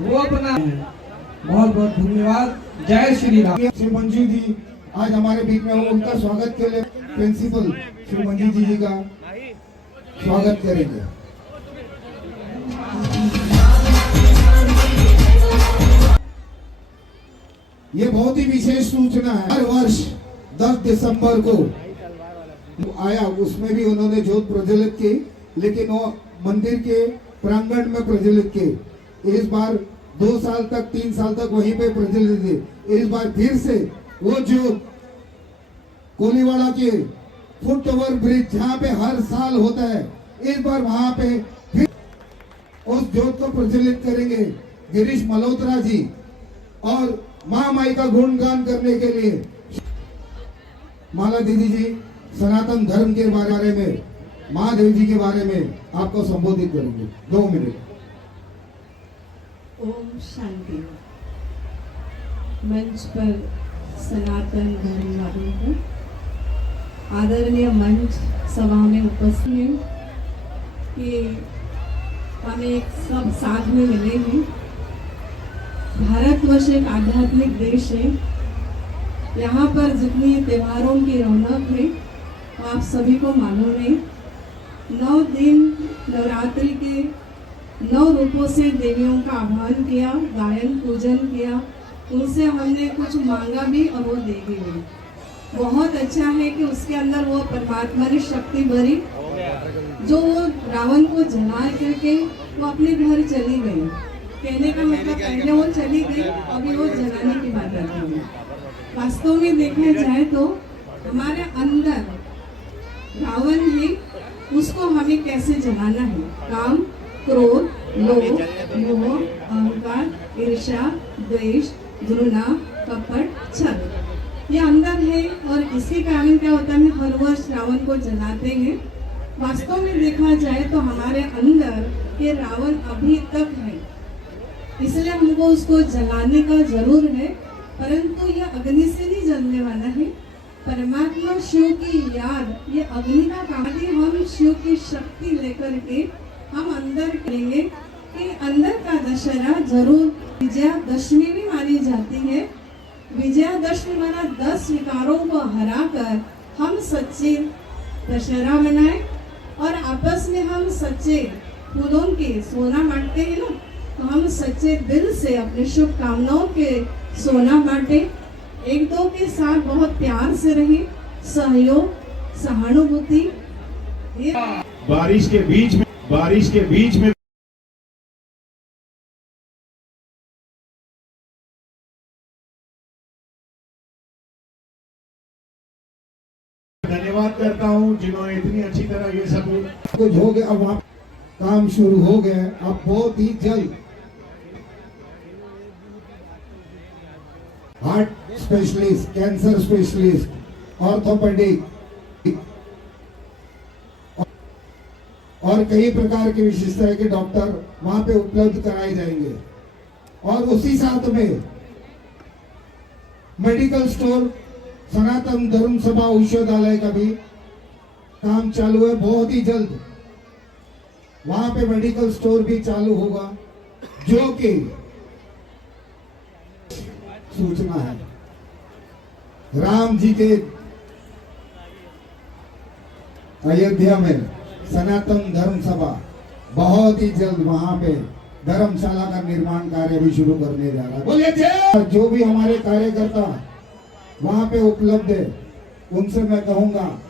वो अपना है। बहुत बहुत धन्यवाद। जय श्री राम। श्री मंजू जी आज हमारे बीच में, उनका स्वागत के लिए प्रिंसिपल श्री मंजू जी का स्वागत करेंगे। ये बहुत ही विशेष सूचना है। हर वर्ष 10 दिसंबर को आया, उसमें भी उन्होंने ज्योत प्रज्वलित की, लेकिन वो मंदिर के प्रांगण में प्रज्वलित की। इस बार 2 साल तक 3 साल तक वहीं पे प्रज्वलित थी। इस बार फिर से वो ज्योत कोलीवाड़ा के फुट ओवर ब्रिज, जहाँ पे हर साल होता है, इस बार वहां पे फिर उस ज्योत को प्रज्वलित करेंगे गिरीश मल्होत्रा जी। और महामाई का गुणगान करने के लिए माला दीदी जी सनातन धर्म के बारे में, महादेव जी के बारे में आपको संबोधित करेंगे। 2 मिनट। ओम शांति। मंच पर सनातन धर्म वालों को, आदरणीय मंच सभा में उपस्थित हैं कि हम एक सब साथ में मिले हैं। भारतवर्ष एक आध्यात्मिक देश है। यहाँ पर जितनी त्योहारों की रौनक है वो आप सभी को मालूम है। 9 दिन नवरात्रि के 9 रूपों से देवियों का आह्वान किया, गायन पूजन किया, उनसे हमने कुछ मांगा भी और वो दे भी गई। बहुत अच्छा है कि उसके अंदर वो परमात्मा ने शक्ति भरी, जो वो रावण को जला करके वो अपने घर चली गई। कहने का मतलब पहले वो चली गई, अभी वो जलाने की बात आती है। वास्तव में देखा जाए तो हमारे अंदर रावण है, उसको हमें कैसे जलाना है। काम, क्रोध, लोभ, मोह, अहंकार, ईर्ष्या, द्वेष, घृणा, कपट, छल, ये अंदर है। और इसके कारण क्या होता है, हर वर्ष रावण को जलाते हैं। वास्तव में देखा जाए तो हमारे अंदर ये रावण अभी तक है, इसलिए हमको उसको जलाने का जरूर है, परंतु ये अग्नि से नहीं जलने वाला है। परमात्मा शिव की याद, ये अग्नि का काम है। हम शिव की शक्ति लेकर के हम अंदर करेंगे कि अंदर का दशहरा जरूर विजयादशमी भी मानी जाती है। विजयादशमी माना 10 विकारों को हराकर हम सच्चे दशहरा मनाएं और आपस में हम सच्चे फूलों के सोना बांटते हैं ना, तो हम सच्चे दिल से अपने शुभकामनाओं के सोना बांटे। एक दो के साथ बहुत प्यार से रहे, सहयोग, सहानुभूति। बारिश के बीच में धन्यवाद करता हूं जिन्होंने इतनी अच्छी तरह ये सब कुछ हो गया। अब वहाँ काम शुरू हो गया। अब बहुत ही जल्द heart specialist, cancer specialist, orthopaedic और कई प्रकार की विशेषताएं के डॉक्टर वहां पे उपलब्ध कराए जाएंगे। और उसी साथ में मेडिकल स्टोर, सनातन धर्म सभा औषधालय का भी काम चालू है। बहुत ही जल्द वहां पे मेडिकल स्टोर भी चालू होगा, जो कि सूचना है राम जी के अयोध्या में सनातन धर्म सभा बहुत ही जल्द वहां पे धर्मशाला का निर्माण कार्य भी शुरू करने जा रहा है। बोलिए जय। जो भी हमारे कार्यकर्ता वहां पे उपलब्ध है, उनसे मैं कहूंगा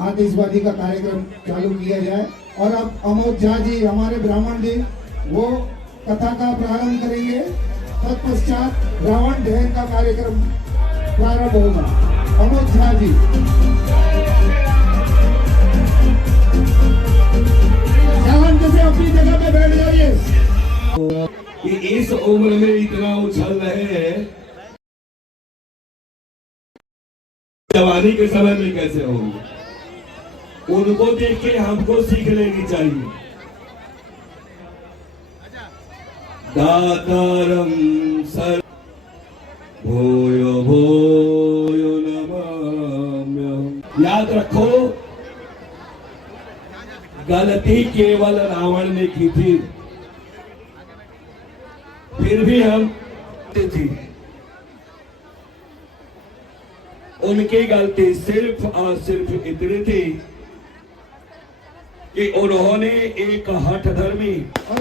आतिशबाजी का कार्यक्रम चालू किया जाए। और अब अमोद झा जी, हमारे ब्राह्मण जी, वो कथा का प्रारंभ करेंगे। तत्पश्चात रावण दहन का कार्यक्रम प्रारंभ होगा। अमोद झा जी, जैसे अपनी जगह पे बैठ जाइए। इस उम्र में इतना उछल रहे हैं, जवानी के समय में कैसे होंगे? उनको देख के हमको सीख लेनी चाहिए। दातारम सर भूयो भूयो नमाम्यहम्। याद रखो, गलती केवल रावण ने की थी, फिर भी हम थी। उनकी गलती सिर्फ और सिर्फ इतनी थी कि उन्होंने एक हठधर्मी और